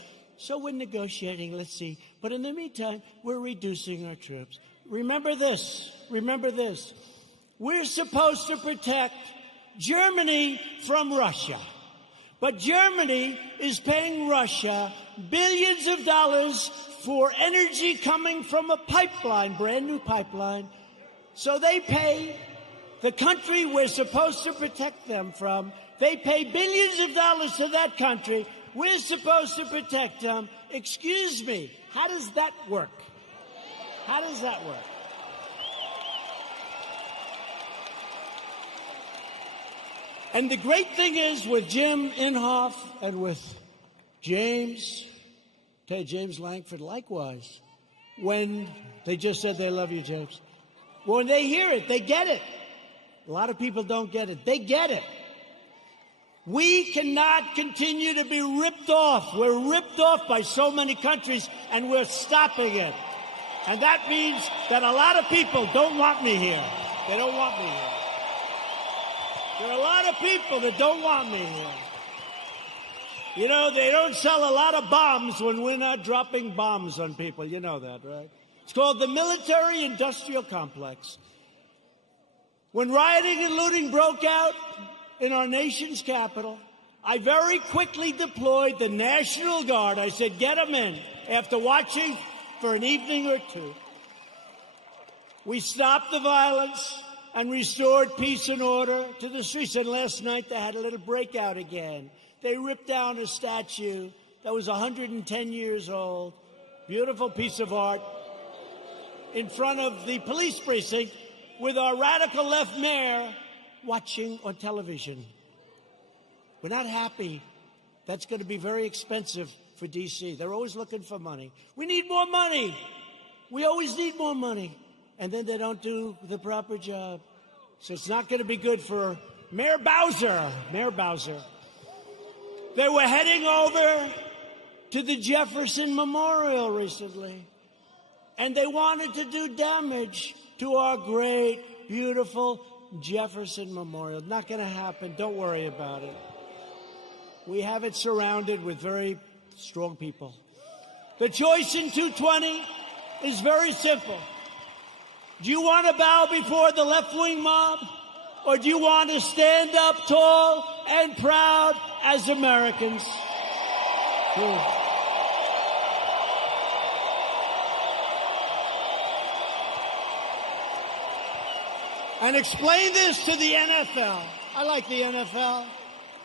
So we're negotiating, let's see. But in the meantime, we're reducing our troops. Remember this. Remember this. We're supposed to protect Germany from Russia. But Germany is paying Russia billions of dollars for energy coming from a pipeline, brand new pipeline. So they pay the country we're supposed to protect them from. They pay billions of dollars to that country. We're supposed to protect them. Excuse me, how does that work? How does that work? And the great thing is with Jim Inhofe and with James Langford, likewise, when they just said they love you, James. When they hear it, they get it. A lot of people don't get it. They get it. We cannot continue to be ripped off. We're ripped off by so many countries, and we're stopping it. And that means that a lot of people don't want me here. They don't want me here. There are a lot of people that don't want me here. You know, they don't sell a lot of bombs when we're not dropping bombs on people. You know that, right? It's called the military-industrial complex. When rioting and looting broke out in our nation's capital, I very quickly deployed the National Guard. I said, get them in. After watching for an evening or two, we stopped the violence and restored peace and order to the streets. And last night they had a little breakout again. They ripped down a statue that was 110 years old, beautiful piece of art, in front of the police precinct with our radical left mayor watching on television. We're not happy. That's going to be very expensive for D.C. They're always looking for money. We need more money. We always need more money. And then they don't do the proper job. So it's not going to be good for Mayor Bowser. Mayor Bowser. They were heading over to the Jefferson Memorial recently. And they wanted to do damage to our great, beautiful Jefferson Memorial. Not going to happen. Don't worry about it. We have it surrounded with very strong people. The choice in 220 is very simple. Do you want to bow before the left-wing mob? Or do you want to stand up tall and proud as Americans? And explain this to the NFL. I like the NFL.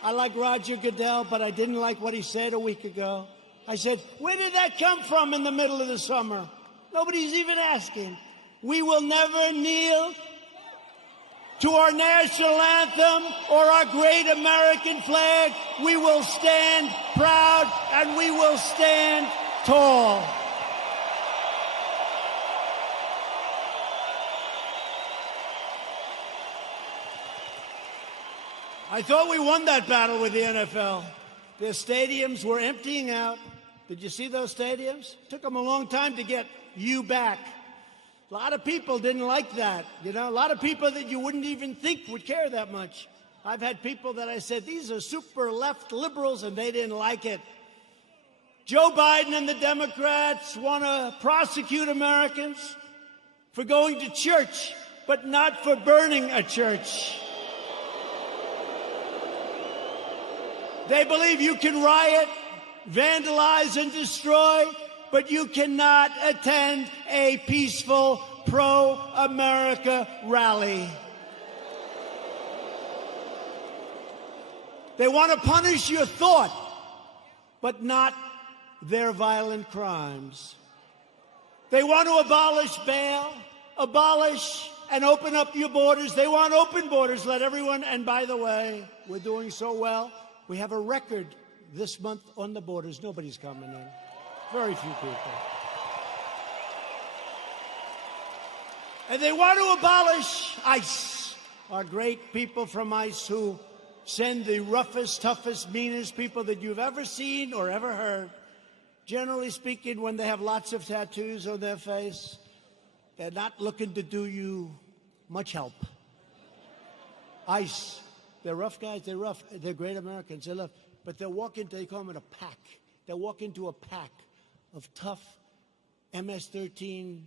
I like Roger Goodell, but I didn't like what he said a week ago. I said, where did that come from in the middle of the summer? Nobody's even asking. We will never kneel to our national anthem or our great American flag. We will stand proud and we will stand tall. I thought we won that battle with the NFL. Their stadiums were emptying out. Did you see those stadiums? It took them a long time to get you back. A lot of people didn't like that. You know, a lot of people that you wouldn't even think would care that much. I've had people that I said, these are super left liberals, and they didn't like it. Joe Biden and the Democrats want to prosecute Americans for going to church, but not for burning a church. They believe you can riot, vandalize, and destroy, but you cannot attend a peaceful pro-America rally. They want to punish your thought, but not their violent crimes. They want to abolish bail, abolish and open up your borders. They want open borders, let everyone, and by the way, we're doing so well. We have a record this month on the borders. Nobody's coming in. Very few people. And they want to abolish ICE, our great people from ICE who send the roughest, toughest, meanest people that you've ever seen or ever heard. Generally speaking, when they have lots of tattoos on their face, they're not looking to do you much help. ICE, they're rough guys, they're rough, they're great Americans, they're rough, but they call them in a pack. They walk into a pack of tough MS-13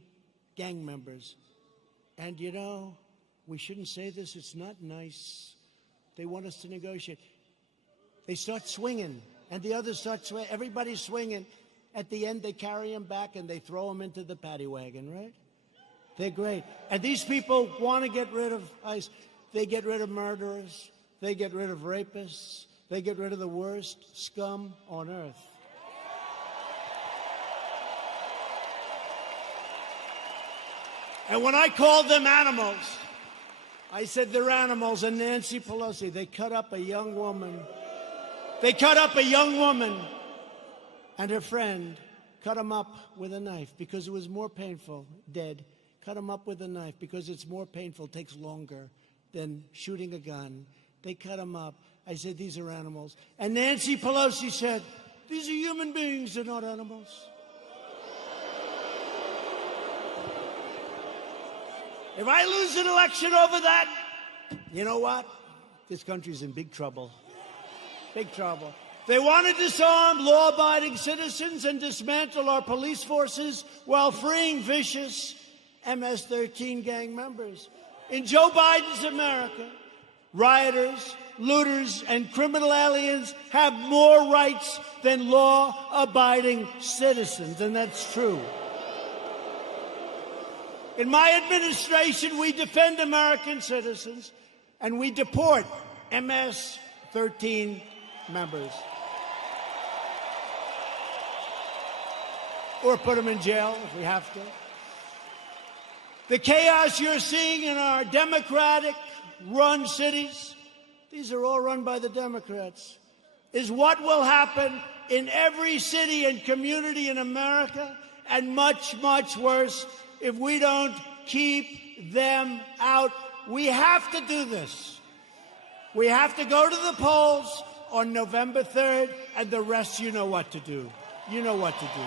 gang members. And you know, we shouldn't say this, it's not nice. They want us to negotiate. They start swinging, and the others start swinging. Everybody's swinging. At the end, they carry them back, and they throw them into the paddy wagon, right? They're great. And these people want to get rid of ICE. They get rid of murderers. They get rid of rapists. They get rid of the worst scum on earth. And when I called them animals, I said they're animals. And Nancy Pelosi, they cut up a young woman. They cut up a young woman and her friend, cut them up with a knife because it was more painful, dead. Cut them up with a knife because it's more painful, takes longer than shooting a gun. They cut them up. I said, these are animals. And Nancy Pelosi said, these are human beings, they're not animals. If I lose an election over that, you know what? This country's in big trouble. Big trouble. They want to disarm law-abiding citizens and dismantle our police forces while freeing vicious MS-13 gang members. In Joe Biden's America, rioters, looters, and criminal aliens have more rights than law-abiding citizens, and that's true. In my administration, we defend American citizens, and we deport MS-13 members. Or put them in jail if we have to. The chaos you're seeing in our Democratic-run cities, these are all run by the Democrats, is what will happen in every city and community in America, and much, much worse if we don't keep them out. We have to do this. We have to go to the polls on November 3rd, and the rest, you know what to do. You know what to do.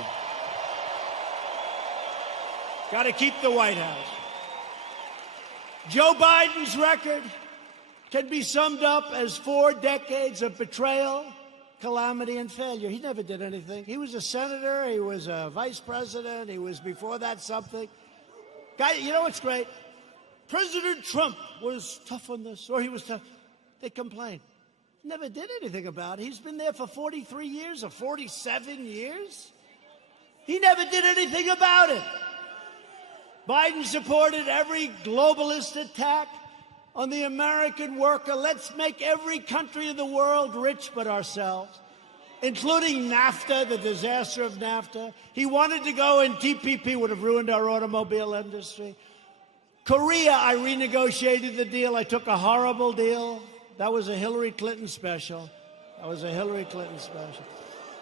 Got to keep the White House. Joe Biden's record can be summed up as 4 decades of betrayal, calamity, and failure. He never did anything. He was a senator. He was a vice president. He was, before that, something. Guy, you know what's great? President Trump was tough on this, or he was tough. They complained. Never did anything about it. He's been there for 43 years or 47 years. He never did anything about it. Biden supported every globalist attack on the American worker. Let's make every country in the world rich but ourselves, including NAFTA, the disaster of NAFTA. He wanted to go, and TPP would have ruined our automobile industry. Korea, I renegotiated the deal. I took a horrible deal. That was a Hillary Clinton special. That was a Hillary Clinton special.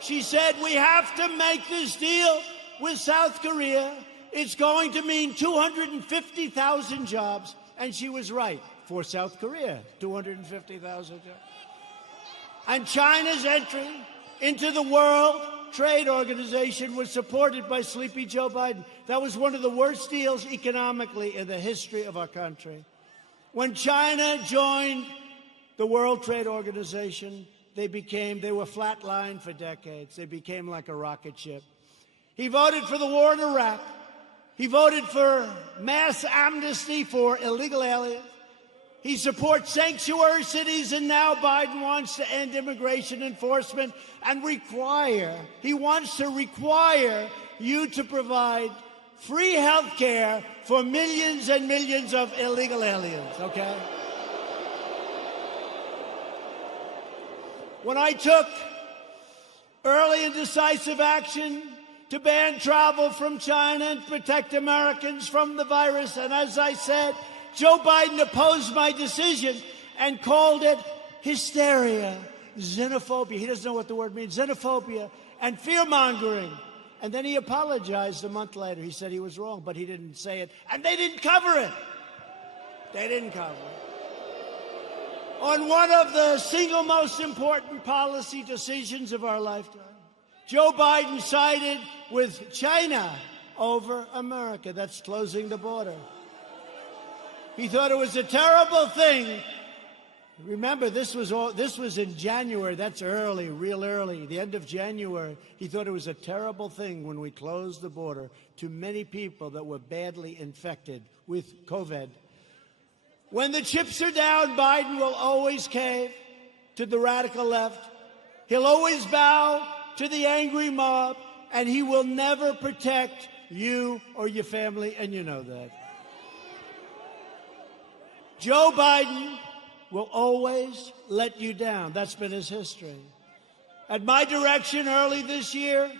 She said, we have to make this deal with South Korea. It's going to mean 250,000 jobs. And she was right. For South Korea, 250,000 jobs. And China's entry into the World Trade Organization was supported by Sleepy Joe Biden. That was one of the worst deals economically in the history of our country. When China joined the World Trade Organization, they were flatlined for decades. They became like a rocket ship. He voted for the war in Iraq. He voted for mass amnesty for illegal aliens. He supports sanctuary cities, and now Biden wants to end immigration enforcement and he wants to require you to provide free health care for millions and millions of illegal aliens, okay? When I took early and decisive action to ban travel from China and protect Americans from the virus, and as I said, Joe Biden opposed my decision and called it hysteria, xenophobia. He doesn't know what the word means, xenophobia, and fear-mongering. And then he apologized a month later. He said he was wrong, but he didn't say it. And they didn't cover it. They didn't cover it. On one of the single most important policy decisions of our lifetime, Joe Biden sided with China over America. That's closing the border. He thought it was a terrible thing. Remember, this was in January. That's early, real early, the end of January. He thought it was a terrible thing when we closed the border to many people that were badly infected with COVID. When the chips are down, Biden will always cave to the radical left. He'll always bow to the angry mob, and he will never protect you or your family, and you know that. Joe Biden will always let you down. That's been his history. At my direction early this year,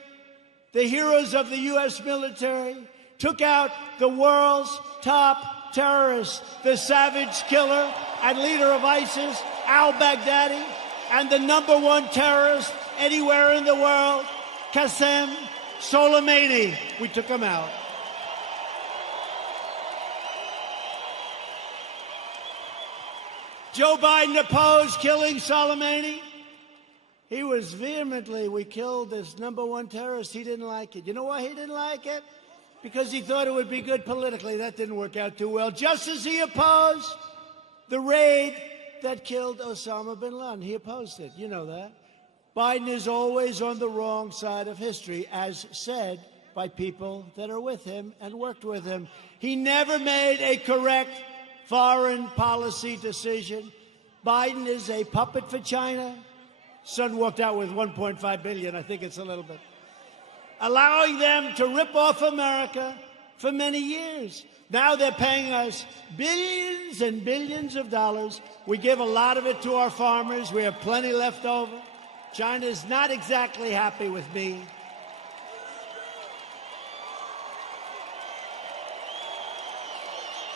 the heroes of the U.S. military took out the world's top terrorist, the savage killer and leader of ISIS, al-Baghdadi, and the #1 terrorist anywhere in the world, Qasem Soleimani. We took him out. Joe Biden opposed killing Soleimani. He was we killed this #1 terrorist. He didn't like it. You know why he didn't like it? Because he thought it would be good politically. That didn't work out too well. Just as he opposed the raid that killed Osama bin Laden. He opposed it. You know that. Biden is always on the wrong side of history, as said by people that are with him and worked with him. He never made a correct foreign policy decision. Biden is a puppet for China. Son walked out with $1.5 billion. I think it's a little bit. Allowing them to rip off America for many years. Now they're paying us billions and billions of dollars. We give a lot of it to our farmers. We have plenty left over. China's not exactly happy with me.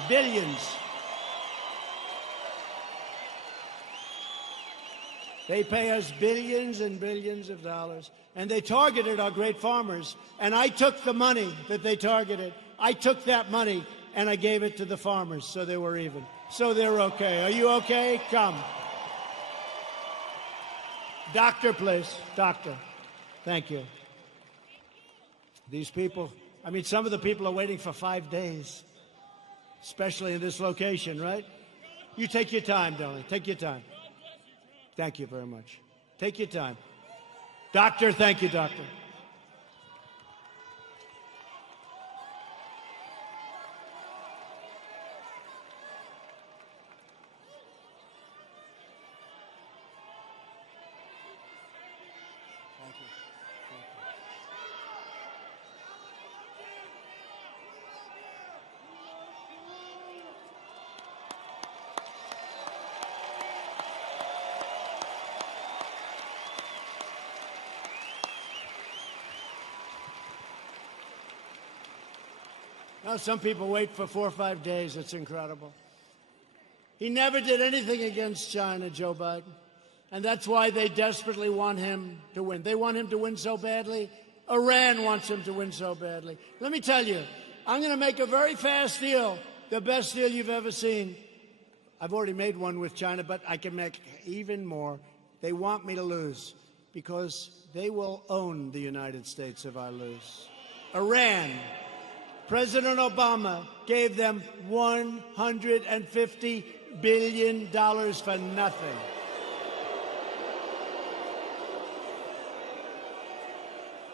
Billions. They pay us billions and billions of dollars, and they targeted our great farmers. And I took the money that they targeted. I took that money, and I gave it to the farmers, so they were even. So they're okay. Are you okay? Come. Doctor, please. Doctor. Thank you. These people, I mean, some of the people are waiting for 5 days, especially in this location, right? You take your time, darling. Take your time. Thank you very much. Take your time. Doctor, thank you, doctor. Thank you. Now, some people wait for 4 or 5 days. It's incredible. He never did anything against China, Joe Biden. And that's why they desperately want him to win. They want him to win so badly. Iran wants him to win so badly. Let me tell you, I'm going to make a very fast deal, the best deal you've ever seen. I've already made one with China, but I can make even more. They want me to lose because they will own the United States if I lose. Iran. President Obama gave them $150 billion for nothing.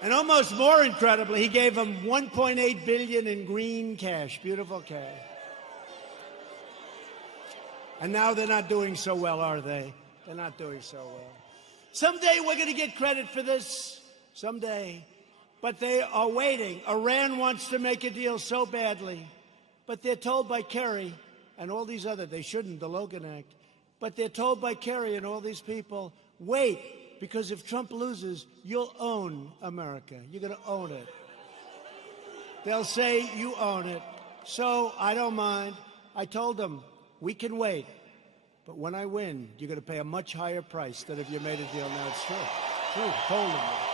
And almost more incredibly, he gave them $1.8 billion in green cash, beautiful cash. And now they're not doing so well, are they? They're not doing so well. Someday we're going to get credit for this. Someday. But they are waiting. Iran wants to make a deal so badly. But they're told by Kerry and all these other, they shouldn't, the Logan Act. But they're told by Kerry and all these people, wait, because if Trump loses, you'll own America. You're going to own it. They'll say you own it. So I don't mind. I told them, we can wait. But when I win, you're going to pay a much higher price than if you made a deal now. It's true. True. I told them that.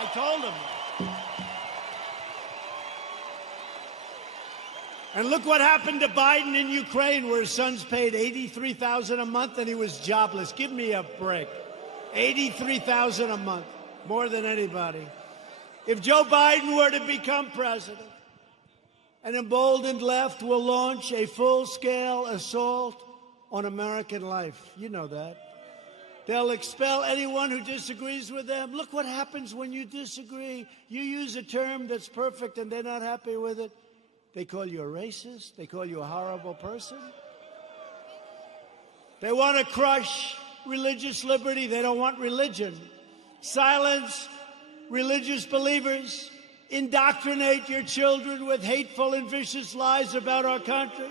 I told them that. And look what happened to Biden in Ukraine, where his son's paid $83,000 a month and he was jobless. Give me a break. $83,000 a month, more than anybody. If Joe Biden were to become president, an emboldened left will launch a full-scale assault on American life. You know that. They'll expel anyone who disagrees with them. Look what happens when you disagree. You use a term that's perfect and they're not happy with it. They call you a racist. They call you a horrible person. They want to crush religious liberty. They don't want religion. Silence religious believers. Indoctrinate your children with hateful and vicious lies about our country.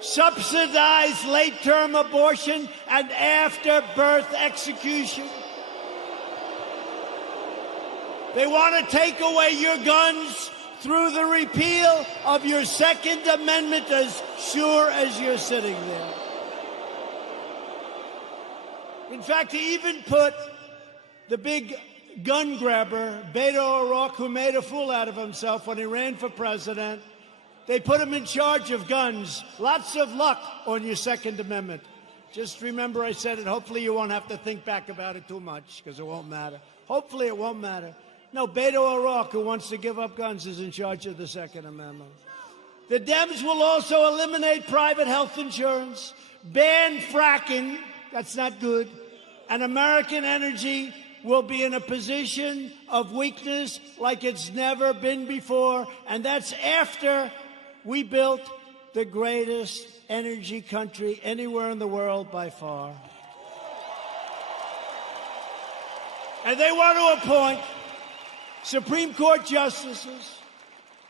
Subsidize late-term abortion and after-birth execution. They want to take away your guns through the repeal of your Second Amendment as sure as you're sitting there. In fact, he even put the big gun grabber, Beto O'Rourke, who made a fool out of himself when he ran for president, they put him in charge of guns. Lots of luck on your Second Amendment. Just remember I said it. Hopefully you won't have to think back about it too much, because it won't matter. Hopefully it won't matter. No, Beto O'Rourke, who wants to give up guns, is in charge of the Second Amendment. The Dems will also eliminate private health insurance, ban fracking, that's not good, and American energy will be in a position of weakness like it's never been before, and that's after we built the greatest energy country anywhere in the world by far. And they want to appoint Supreme Court justices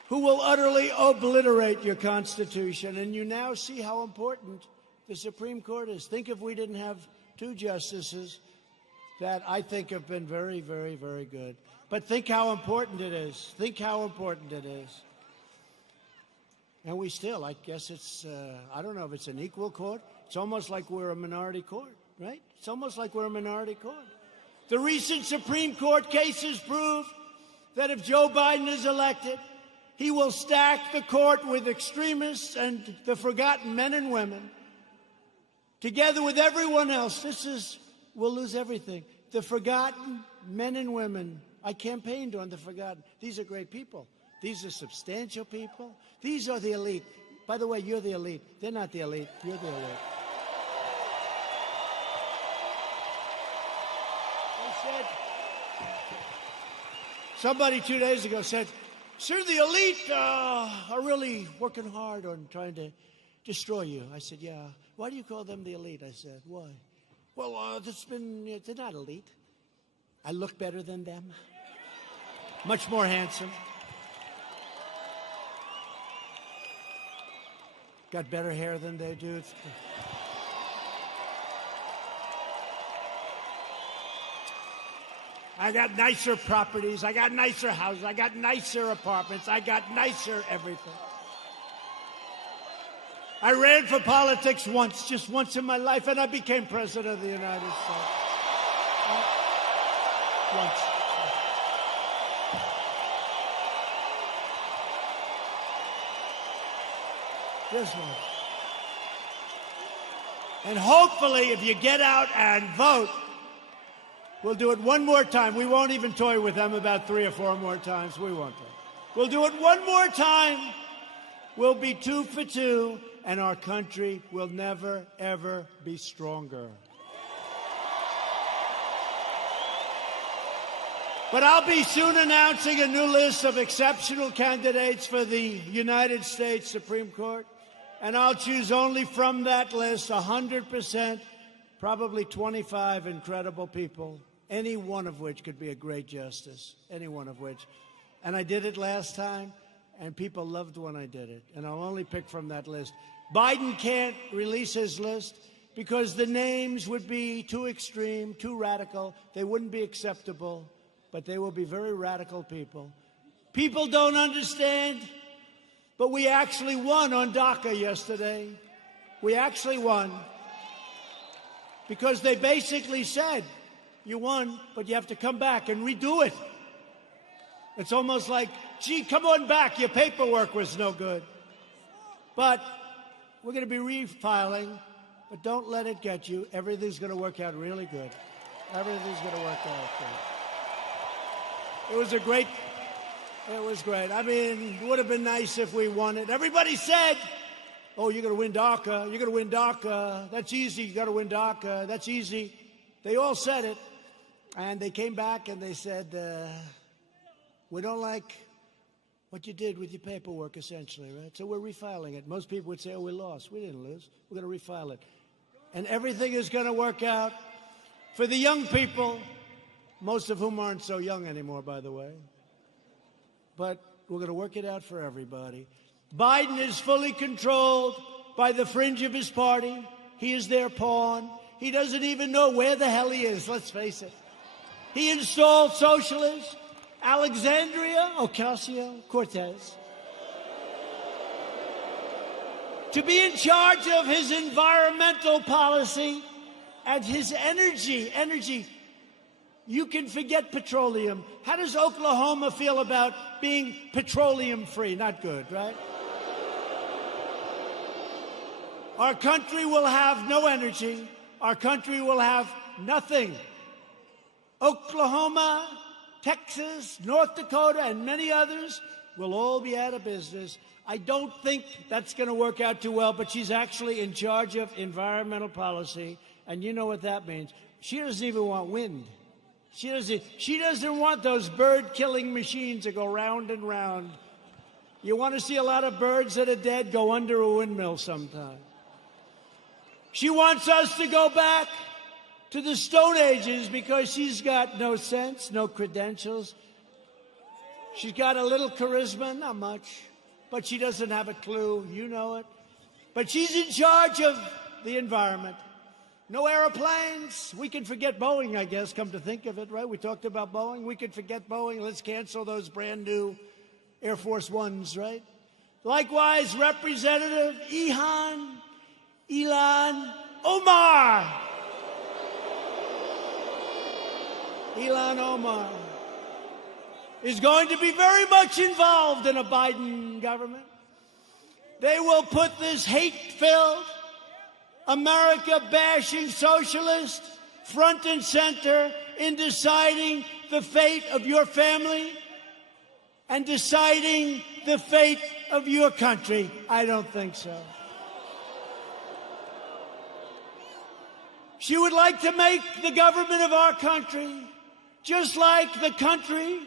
who will utterly obliterate your Constitution. And you now see how important the Supreme Court is. Think if we didn't have two justices that I think have been very, very, very good. But think how important it is. Think how important it is. And we still, I guess it's, I don't know if it's an equal court. It's almost like we're a minority court, right? It's almost like we're a minority court. The recent Supreme Court cases prove that if Joe Biden is elected, he will stack the court with extremists and the forgotten men and women. Together with everyone else, we'll lose everything. The forgotten men and women. I campaigned on the forgotten. These are great people. These are substantial people. These are the elite. By the way, you're the elite. They're not the elite. You're the elite. They said, somebody 2 days ago said, sir, the elite are really working hard on trying to destroy you. I said, yeah. Why do you call them the elite? I said, why? Well, they're not elite. I look better than them. Much more handsome. Got better hair than they do. I got nicer properties. I got nicer houses. I got nicer apartments. I got nicer everything. I ran for politics once, just once in my life, and I became president of the United States. Once. Just once. And hopefully, if you get out and vote, we'll do it one more time. We won't even toy with them about 3 or 4 more times. We won't. We'll do it one more time will be 2 for 2, and our country will never, ever be stronger. But I'll be soon announcing a new list of exceptional candidates for the United States Supreme Court, and I'll choose only from that list 100%, probably 25 incredible people, any one of which could be a great justice, any one of which. And I did it last time, and people loved when I did it, and I'll only pick from that list. Biden can't release his list because the names would be too extreme, too radical. They wouldn't be acceptable, but they will be very radical people. People don't understand, but we actually won on DACA yesterday. We actually won because they basically said, you won, but you have to come back and redo it. It's almost like, gee, come on back, your paperwork was no good. But we're going to be refiling, but don't let it get you. Everything's going to work out really good. Everything's going to work out good. It was great. I mean, it would have been nice if we won it. Everybody said, oh, you're going to win DACA. You're going to win DACA. That's easy. You got to win DACA. That's easy. They all said it. And they came back and they said, we don't like what you did with your paperwork, essentially, right? So we're refiling it. Most people would say, oh, we lost. We didn't lose. We're going to refile it. And everything is going to work out for the young people, most of whom aren't so young anymore, by the way. But we're going to work it out for everybody. Biden is fully controlled by the fringe of his party. He is their pawn. He doesn't even know where the hell he is, let's face it. He installed socialists, Alexandria Ocasio-Cortez, to be in charge of his environmental policy and his energy. You can forget petroleum. How does Oklahoma feel about being petroleum-free? Not good, right? Our country will have no energy. Our country will have nothing. Oklahoma, Texas, North Dakota, and many others will all be out of business. I don't think that's going to work out too well, but she's actually in charge of environmental policy, and you know what that means. She doesn't even want wind. She doesn't want those bird-killing machines that go round and round. You want to see a lot of birds that are dead? Go under a windmill sometime. She wants us to go back to the Stone Ages because she's got no sense, no credentials. She's got a little charisma, not much, but she doesn't have a clue. You know it. But she's in charge of the environment. No airplanes. We can forget Boeing, I guess, come to think of it, right? We talked about Boeing. We could forget Boeing. Let's cancel those brand new Air Force Ones, right? Likewise, Representative Ilhan Omar. Ilhan Omar is going to be very much involved in a Biden government. They will put this hate-filled, America-bashing socialist front and center in deciding the fate of your family and deciding the fate of your country. I don't think so. She would like to make the government of our country just like the country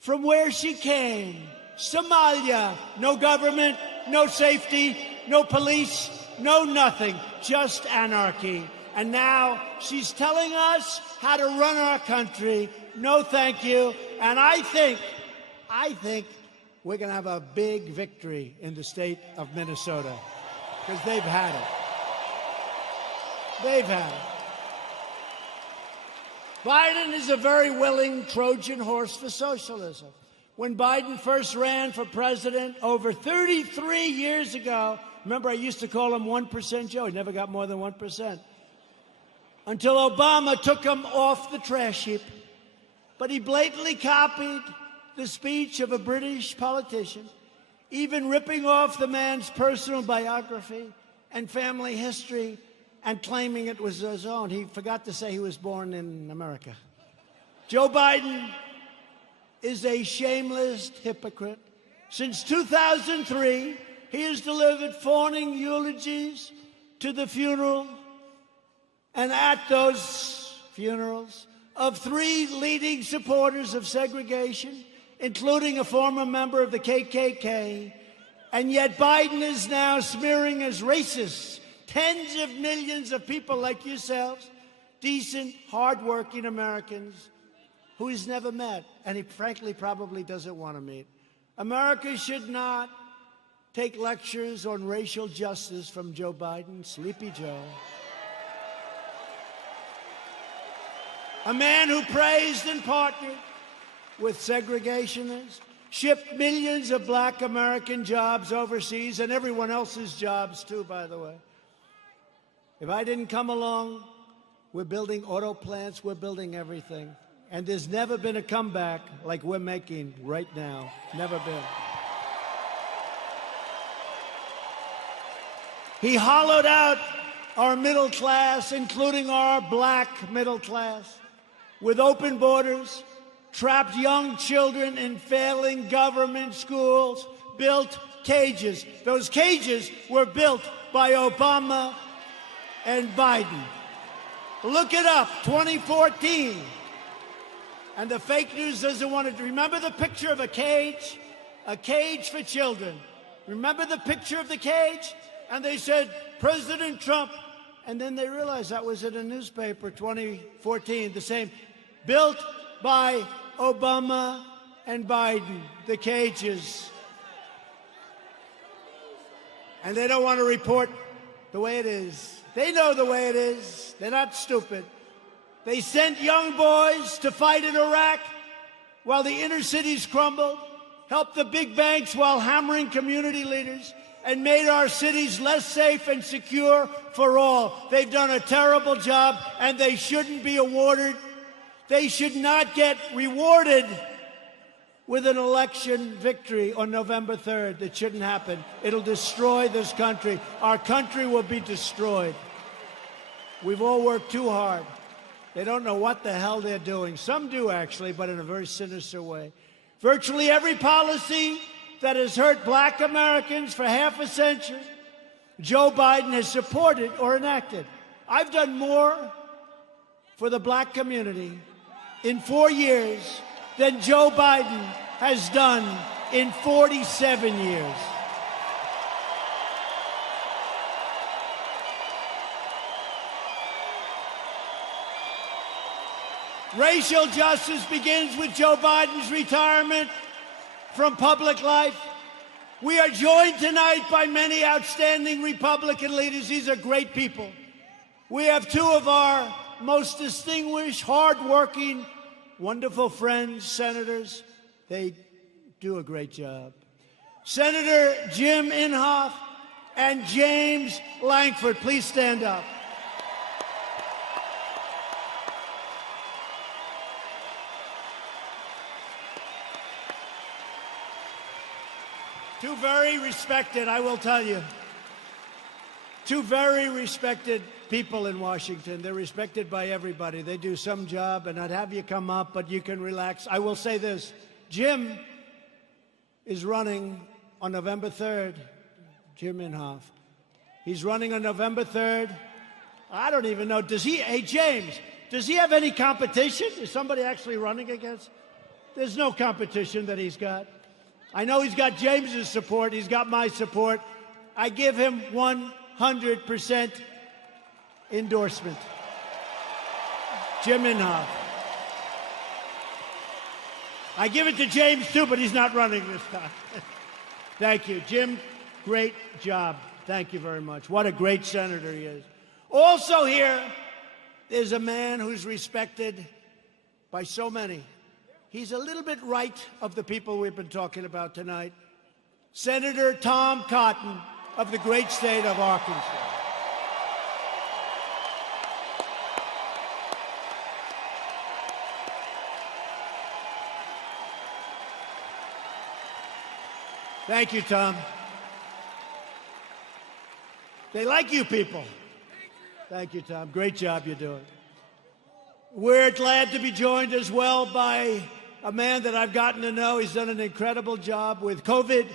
from where she came, Somalia. No government, no safety, no police, no nothing, just anarchy. And now she's telling us how to run our country. No, thank you. And I think we're going to have a big victory in the state of Minnesota because they've had it. They've had it. Biden is a very willing Trojan horse for socialism. When Biden first ran for president over 33 years ago, remember I used to call him 1% Joe. He never got more than 1%. Until Obama took him off the trash heap. But he blatantly copied the speech of a British politician, even ripping off the man's personal biography and family history and claiming it was his own. He forgot to say he was born in America. Joe Biden is a shameless hypocrite. Since 2003, he has delivered fawning eulogies to the funeral and at those funerals of 3 leading supporters of segregation, including a former member of the KKK. And yet Biden is now smearing as racist tens of millions of people like yourselves, decent, hardworking Americans who he's never met, and he frankly probably doesn't want to meet. America should not take lectures on racial justice from Joe Biden, Sleepy Joe. A man who praised and partnered with segregationists, shipped millions of black American jobs overseas, and everyone else's jobs too, by the way. If I didn't come along, we're building auto plants, we're building everything. And there's never been a comeback like we're making right now. Never been. He hollowed out our middle class, including our black middle class, with open borders, trapped young children in failing government schools, built cages. Those cages were built by Obama and Biden. Look it up, 2014. And the fake news doesn't want to remember the picture of a cage for children. Remember the picture of the cage? And they said, President Trump. And then they realized that was in a newspaper, 2014, the same. Built by Obama and Biden, the cages. And they don't want to report the way it is. They know the way it is. They're not stupid. They sent young boys to fight in Iraq while the inner cities crumbled, helped the big banks while hammering community leaders, and made our cities less safe and secure for all. They've done a terrible job, and they shouldn't be awarded. They should not get rewarded with an election victory on November 3rd. That shouldn't happen. It'll destroy this country. Our country will be destroyed. We've all worked too hard. They don't know what the hell they're doing. Some do, actually, but in a very sinister way. Virtually every policy that has hurt black Americans for half a century, Joe Biden has supported or enacted. I've done more for the black community in 4 years than Joe Biden has done in 47 years. Racial justice begins with Joe Biden's retirement from public life. We are joined tonight by many outstanding Republican leaders. These are great people. We have 2 of our most distinguished, hardworking, wonderful friends, senators. They do a great job. Senator Jim Inhofe and James Lankford, please stand up. Two very respected, I will tell you, 2 very respected people in Washington. They're respected by everybody. They do some job, and I'd have you come up, but you can relax. I will say this. Jim is running on November 3rd. Jim Inhofe. He's running on November 3rd. I don't even know. Does he, hey, James, does he have any competition? Is somebody actually running against? There's no competition that he's got. I know he's got James's support. He's got my support. I give him 100% endorsement. Jim Inhofe. I give it to James, too, but he's not running this time. Thank you. Jim, great job. Thank you very much. What a great senator he is. Also here is a man who's respected by so many. He's a little bit right of the people we've been talking about tonight. Senator Tom Cotton of the great state of Arkansas. Thank you, Tom. They like you people. Thank you, Tom. Great job you're doing. We're glad to be joined as well by a man that I've gotten to know. He's done an incredible job with COVID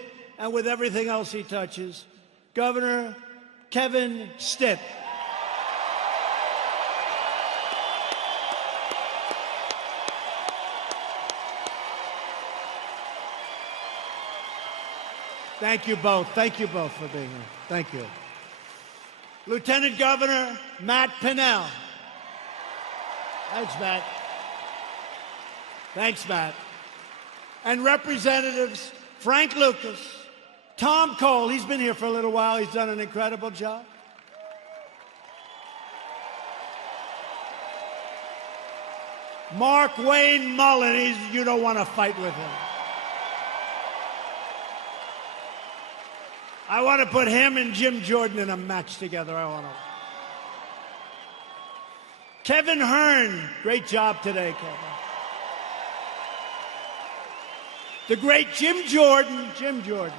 and with everything else he touches. Governor Kevin Stitt. Thank you both. Thank you both for being here. Thank you. Lieutenant Governor Matt Pinnell. Thanks, Matt. Thanks, Matt. And Representatives Frank Lucas, Tom Cole. He's been here for a little while. He's done an incredible job. Mark Wayne Mullen. You don't want to fight with him. I want to put him and Jim Jordan in a match together. I want to. Kevin Hearn. Great job today, Kevin. The great Jim Jordan. Jim Jordan.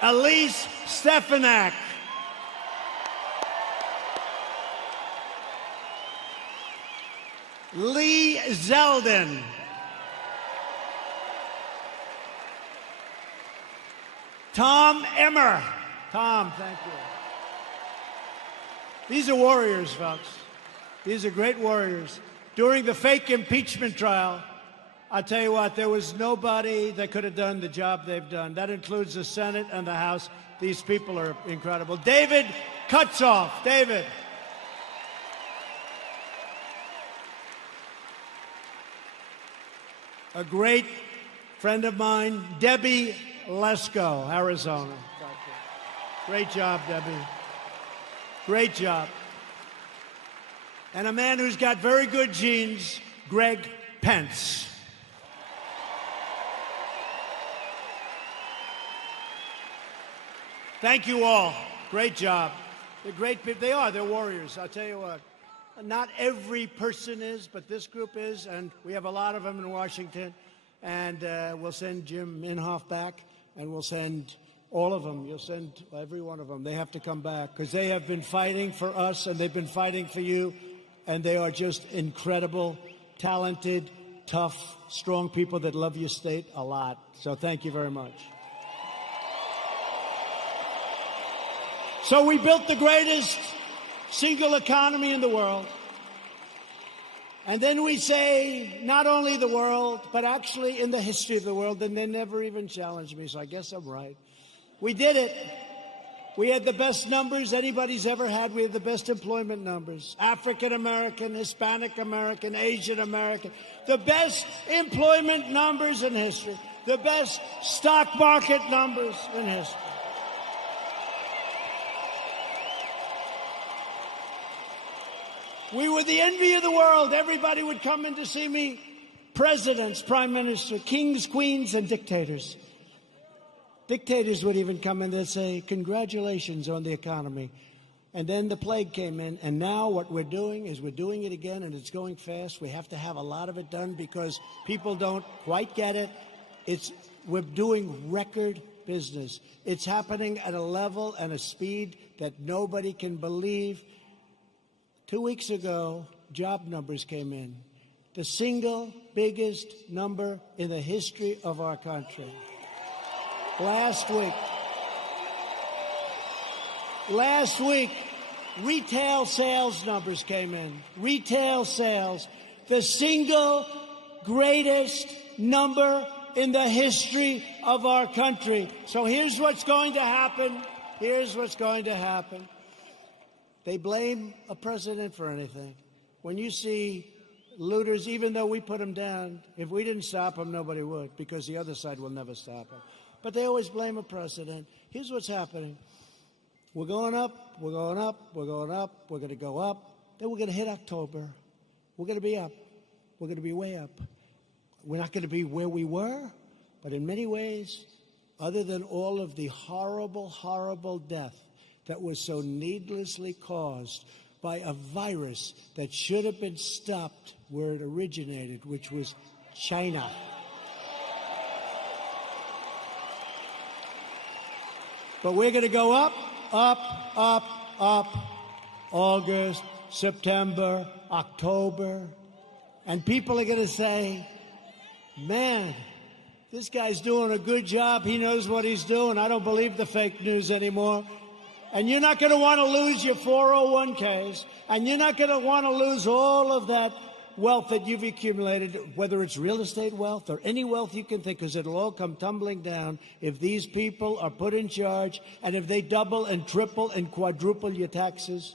Elise Stefanak. Lee Zeldin. Tom Emmer. Tom, thank you. These are warriors, folks. These are great warriors. During the fake impeachment trial, I'll tell you what, there was nobody that could have done the job they've done. That includes the Senate and the House. These people are incredible. David Kutzoff. David. A great friend of mine, Debbie Lesko, Arizona. Great job, Debbie. Great job. And a man who's got very good genes, Greg Pence. Thank you all. Great job. They're great people. They are. They're warriors. I'll tell you what. Not every person is, but this group is, and we have a lot of them in Washington. And we'll send Jim Inhofe back, and we'll send all of them. You'll send every one of them. They have to come back because they have been fighting for us, and they've been fighting for you, and they are just incredible, talented, tough, strong people that love your state a lot. So thank you very much. So we built the greatest single economy in the world. And then we say, not only the world, but actually in the history of the world, and they never even challenged me, so I guess I'm right. We did it. We had the best numbers anybody's ever had. We had the best employment numbers. African American, Hispanic American, Asian American. The best employment numbers in history. The best stock market numbers in history. We were the envy of the world. Everybody would come in to see me. Presidents, prime minister, kings, queens, and dictators. Dictators would even come in and say, congratulations on the economy. And then the plague came in. And now what we're doing is we're doing it again, and it's going fast. We have to have a lot of it done because people don't quite get it. We're doing record business. It's happening at a level and a speed that nobody can believe. 2 weeks ago, job numbers came in. The single biggest number in the history of our country. Last week, retail sales numbers came in. Retail sales, the single greatest number in the history of our country. So here's what's going to happen. Here's what's going to happen. They blame a president for anything. When you see looters, even though we put them down, if we didn't stop them, nobody would, because the other side will never stop them. But they always blame a president. Here's what's happening. We're going up, we're going up, we're going up, we're going to go up. Then we're going to hit October. We're going to be up. We're going to be way up. We're not going to be where we were, but in many ways, other than all of the horrible, horrible death that was so needlessly caused by a virus that should have been stopped where it originated, which was China. But we're going to go up, up, up, up. August, September, October, and people are going to say, man, this guy's doing a good job. He knows what he's doing. I don't believe the fake news anymore. And you're not going to want to lose your 401ks, and you're not going to want to lose all of that wealth that you've accumulated, whether it's real estate wealth or any wealth you can think, because it'll all come tumbling down if these people are put in charge, and if they double and triple and quadruple your taxes.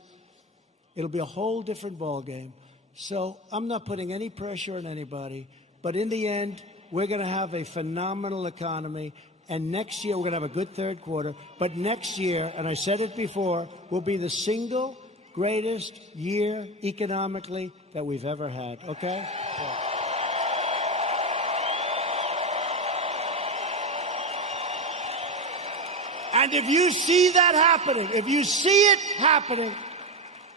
It'll be a whole different ballgame. So I'm not putting any pressure on anybody, but in the end, we're going to have a phenomenal economy. And next year, we're going to have a good third quarter. But next year, and I said it before, will be the single greatest year economically that we've ever had. Okay? Yeah. And if you see that happening, if you see it happening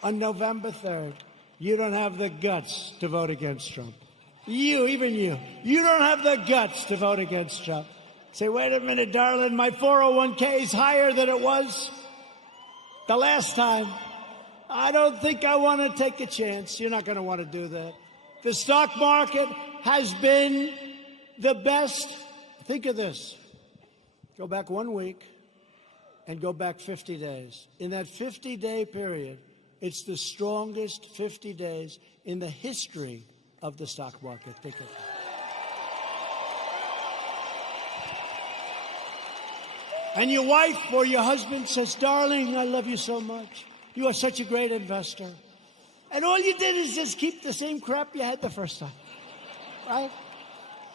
on November 3rd, you don't have the guts to vote against Trump. Even you don't have the guts to vote against Trump. Say, wait a minute, darling, my 401k is higher than it was the last time. I don't think I want to take a chance. You're not going to want to do that. The stock market has been the best. Think of this. Go back 1 week and go back 50 days. In that 50-day period, it's the strongest 50 days in the history of the stock market. Think of it. And your wife or your husband says, darling, I love you so much. You are such a great investor. And all you did is just keep the same crap you had the first time. Right?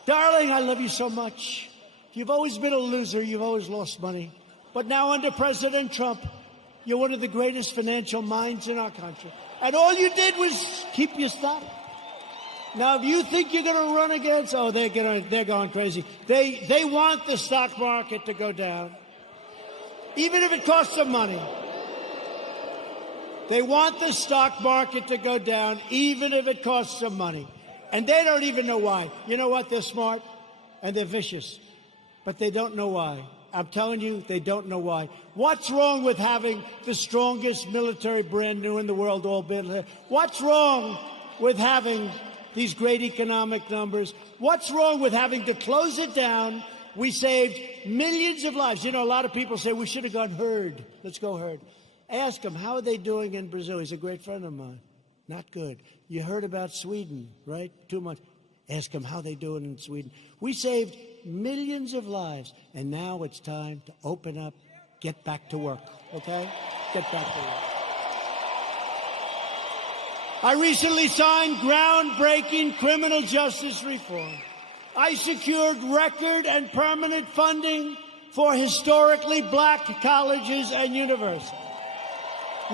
Darling, I love you so much. You've always been a loser. You've always lost money. But now under President Trump, you're one of the greatest financial minds in our country. And all you did was keep your stock. Now, if you think you're going to run against, they're going crazy. They want the stock market to go down, even if it costs them money. They want the stock market to go down, even if it costs them money. And they don't even know why. You know what? They're smart and they're vicious, but they don't know why. I'm telling you, they don't know why. What's wrong with having the strongest military brand new in the world all built? What's wrong with having these great economic numbers? What's wrong with having to close it down? We saved millions of lives. You know, a lot of people say we should have gone herd. Let's go herd. Ask him, how are they doing in Brazil? He's a great friend of mine. Not good. You heard about Sweden, right? Too much. Ask him how they doing in Sweden. We saved millions of lives, and now it's time to open up, get back to work, okay? Get back to work. I recently signed groundbreaking criminal justice reform. I secured record and permanent funding for historically black colleges and universities.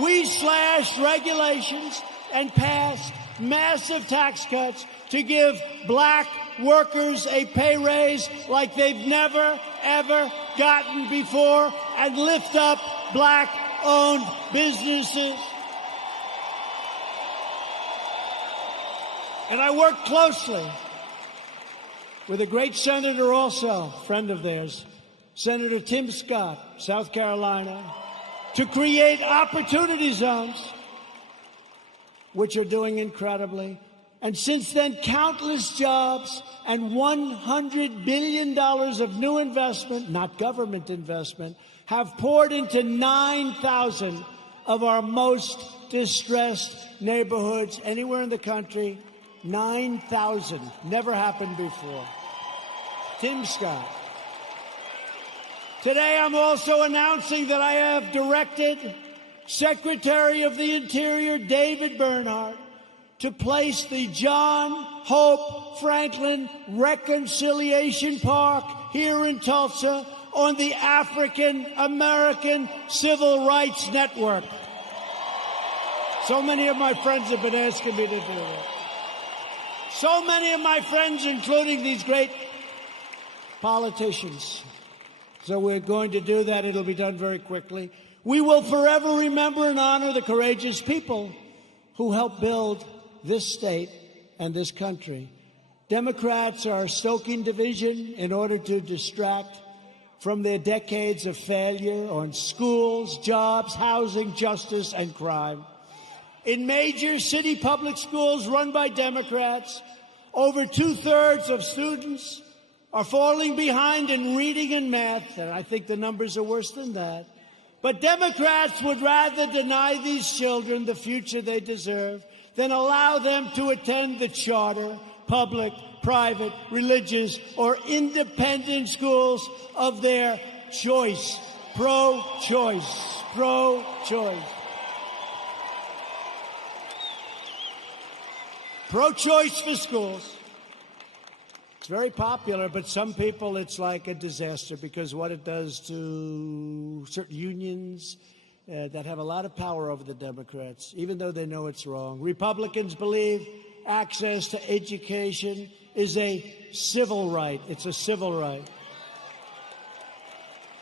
We slashed regulations and passed massive tax cuts to give black workers a pay raise like they've never, ever gotten before, and lift up black-owned businesses. And I worked closely with a great senator also, friend of theirs, Senator Tim Scott, South Carolina, to create opportunity zones, which are doing incredibly. And since then, countless jobs and $100 billion of new investment, not government investment, have poured into 9,000 of our most distressed neighborhoods anywhere in the country. 9,000. Never happened before. Tim Scott. Today, I'm also announcing that I have directed Secretary of the Interior David Bernhardt to place the John Hope Franklin Reconciliation Park here in Tulsa on the African American Civil Rights Network. So many of my friends have been asking me to do that. So many of my friends, including these great politicians. So we're going to do that. It'll be done very quickly. We will forever remember and honor the courageous people who helped build this state and this country. Democrats are stoking division in order to distract from their decades of failure on schools, jobs, housing, justice, and crime. In major city public schools run by Democrats, over 2/3 of students are falling behind in reading and math, and I think the numbers are worse than that. But Democrats would rather deny these children the future they deserve than allow them to attend the charter, public, private, religious, or independent schools of their choice. Pro-choice. Pro-choice. Pro-choice for schools. It's very popular, but some people it's like a disaster because what it does to certain unions that have a lot of power over the Democrats, even though they know it's wrong. Republicans believe access to education is a civil right. It's a civil right.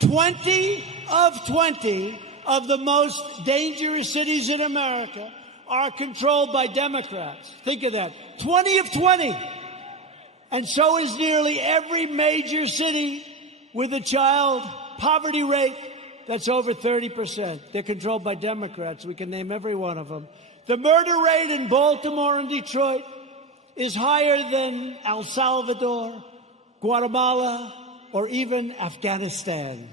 20 of the most dangerous cities in America are controlled by Democrats. Think of that. 20 of 20. And so is nearly every major city with a child poverty rate that's over 30%. They're controlled by Democrats. We can name every one of them. The murder rate in Baltimore and Detroit is higher than El Salvador, Guatemala, or even Afghanistan.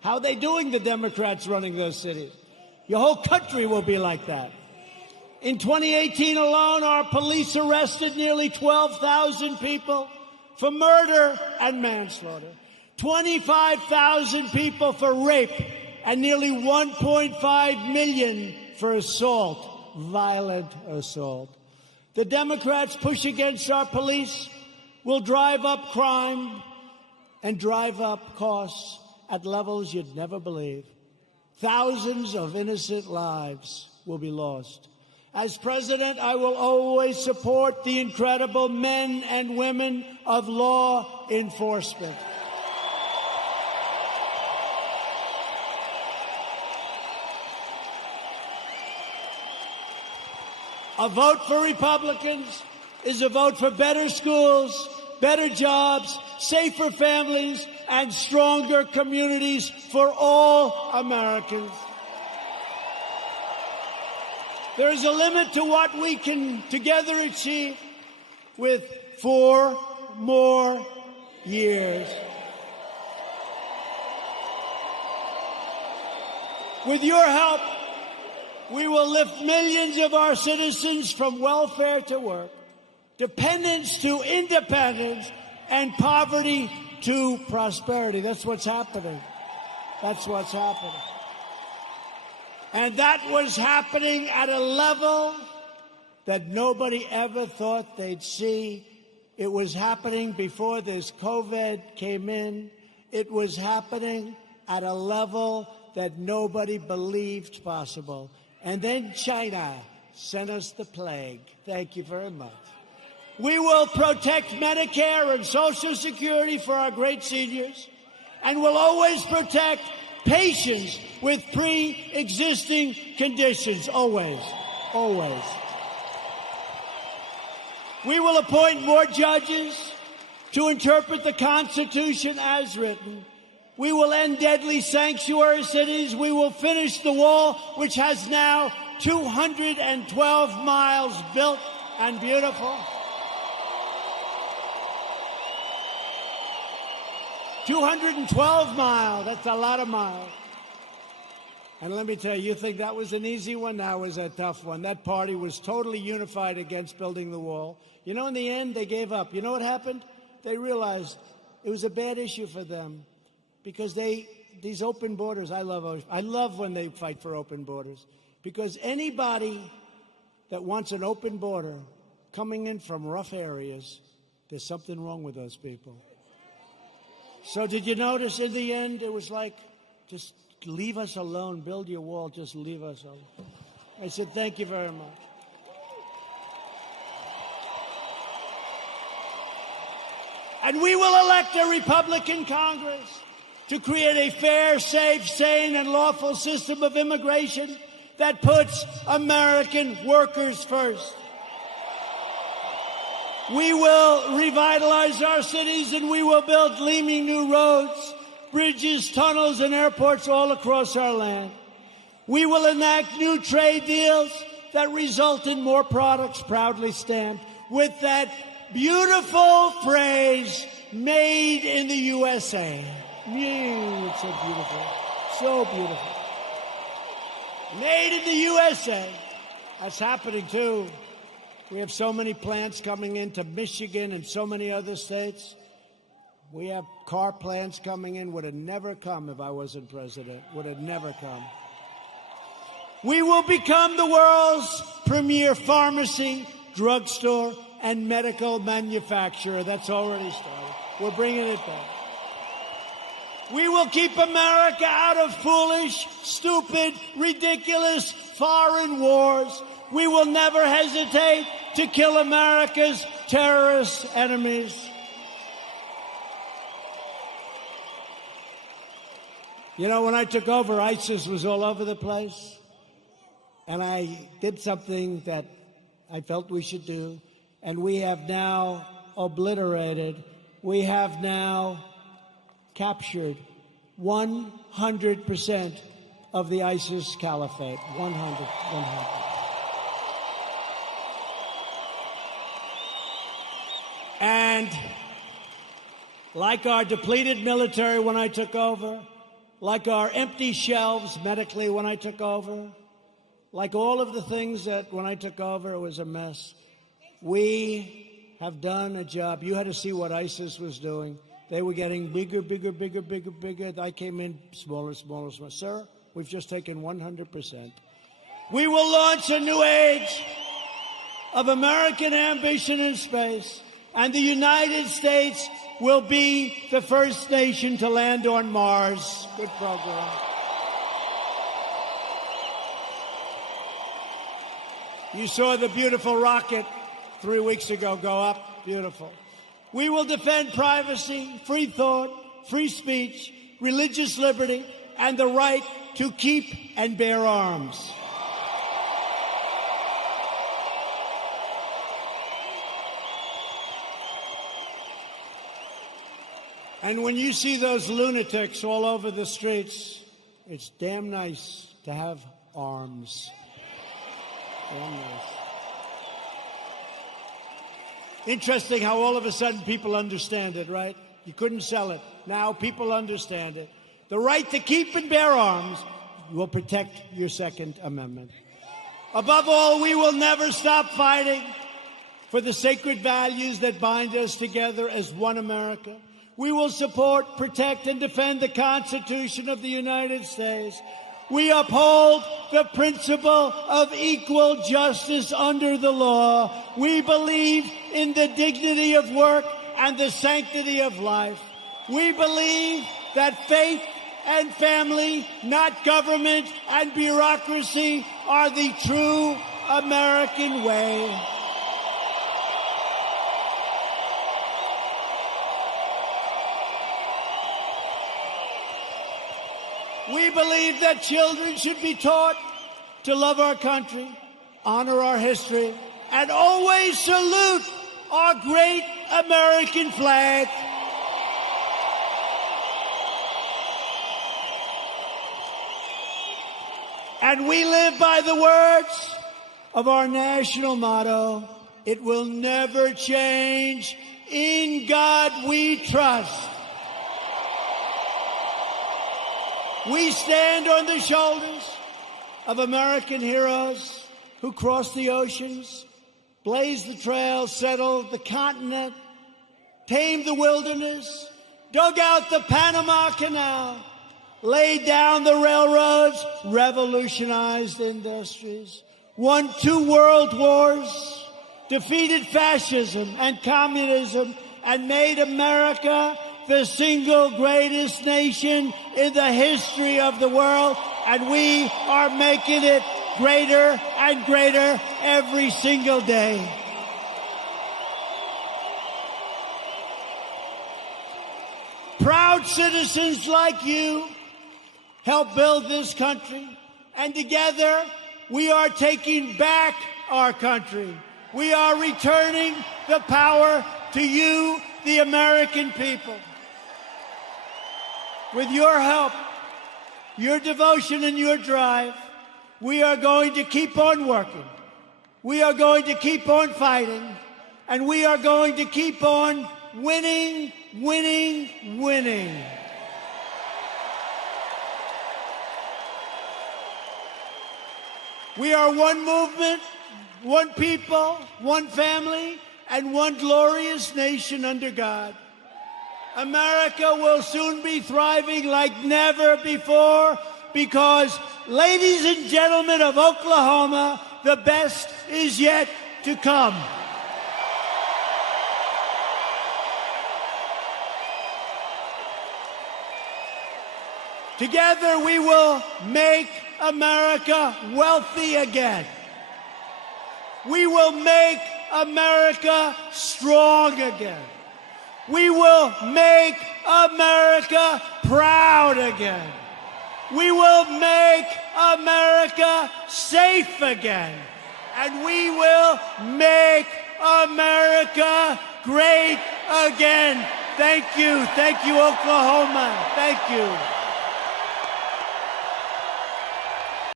How are they doing, the Democrats running those cities? Your whole country will be like that. In 2018 alone, our police arrested nearly 12,000 people for murder and manslaughter, 25,000 people for rape, and nearly 1.5 million for assault, violent assault. The Democrats' push against our police will drive up crime and drive up costs at levels you'd never believe. Thousands of innocent lives will be lost. As president, I will always support the incredible men and women of law enforcement. A vote for Republicans is a vote for better schools, better jobs, safer families, and stronger communities for all Americans. There is a limit to what we can together achieve with 4 more years. With your help, we will lift millions of our citizens from welfare to work, dependence to independence, and poverty to prosperity. That's what's happening. That's what's happening. And that was happening at a level that nobody ever thought they'd see. It was happening before this COVID came in. It was happening at a level that nobody believed possible. And then China sent us the plague. Thank you very much. We will protect Medicare and Social Security for our great seniors, and will always protect patients with pre-existing conditions. Always. Always. We will appoint more judges to interpret the Constitution as written. We will end deadly sanctuary cities. We will finish the wall, which has now 212 miles built and beautiful. 212 miles. That's a lot of miles. And let me tell you, you think that was an easy one? That was a tough one. That party was totally unified against building the wall. You know, in the end, they gave up. You know what happened? They realized it was a bad issue for them because these open borders, I love when they fight for open borders, because anybody that wants an open border coming in from rough areas, there's something wrong with those people. So did you notice in the end, it was like, just leave us alone, build your wall, just leave us alone. I said, thank you very much. And we will elect a Republican Congress to create a fair, safe, sane, and lawful system of immigration that puts American workers first. We will revitalize our cities, and we will build gleaming new roads, bridges, tunnels, and airports all across our land. We will enact new trade deals that result in more products proudly stamped with that beautiful phrase, made in the USA. It's so beautiful. So beautiful. Made in the USA. That's happening, too. We have so many plants coming into Michigan and so many other states. We have car plants coming in. Would have never come if I wasn't president. Would have never come. We will become the world's premier pharmacy, drugstore, and medical manufacturer. That's already started. We're bringing it back. We will keep America out of foolish, stupid, ridiculous foreign wars. We will never hesitate to kill America's terrorist enemies. You know, when I took over, ISIS was all over the place. And I did something that I felt we should do. And we have now obliterated, we have now captured 100% of the ISIS caliphate. 100. And like our depleted military when I took over, like our empty shelves medically when I took over, like all of the things that when I took over, it was a mess. We have done a job. You had to see what ISIS was doing. They were getting bigger. I came in smaller. Sir, we've just taken 100%. We will launch a new age of American ambition in space, and the United States will be the first nation to land on Mars. Good program. You saw the beautiful rocket 3 weeks ago go up. Beautiful. We will defend privacy, free thought, free speech, religious liberty, and the right to keep and bear arms. And when you see those lunatics all over the streets, it's damn nice to have arms. Damn nice. Interesting how all of a sudden people understand it, right? You couldn't sell it. Now people understand it. The right to keep and bear arms will protect your Second Amendment. Above all, we will never stop fighting for the sacred values that bind us together as one America. We will support, protect, and defend the Constitution of the United States. We uphold the principle of equal justice under the law. We believe in the dignity of work and the sanctity of life. We believe that faith and family, not government and bureaucracy, are the true American way. We believe that children should be taught to love our country, honor our history, and always salute our great American flag. And we live by the words of our national motto, it will never change. In God we trust. We stand on the shoulders of American heroes who crossed the oceans, blazed the trails, settled the continent, tamed the wilderness, dug out the Panama Canal, laid down the railroads, revolutionized industries, won 2 world wars, defeated fascism and communism, and made America the single greatest nation in the history of the world, and we are making it greater and greater every single day. Proud citizens like you help build this country, and together we are taking back our country. We are returning the power to you, the American people. With your help, your devotion, and your drive, we are going to keep on working We are going to keep on fighting, and we are going to keep on winning, winning, winning. We are one movement, one people, one family, and one glorious nation under God. America will soon be thriving like never before because, ladies and gentlemen of Oklahoma, the best is yet to come. Together we will make America wealthy again. We will make America strong again. We will make America proud again. We will make America safe again. And we will make America great again. Thank you. Thank you, Oklahoma. Thank you.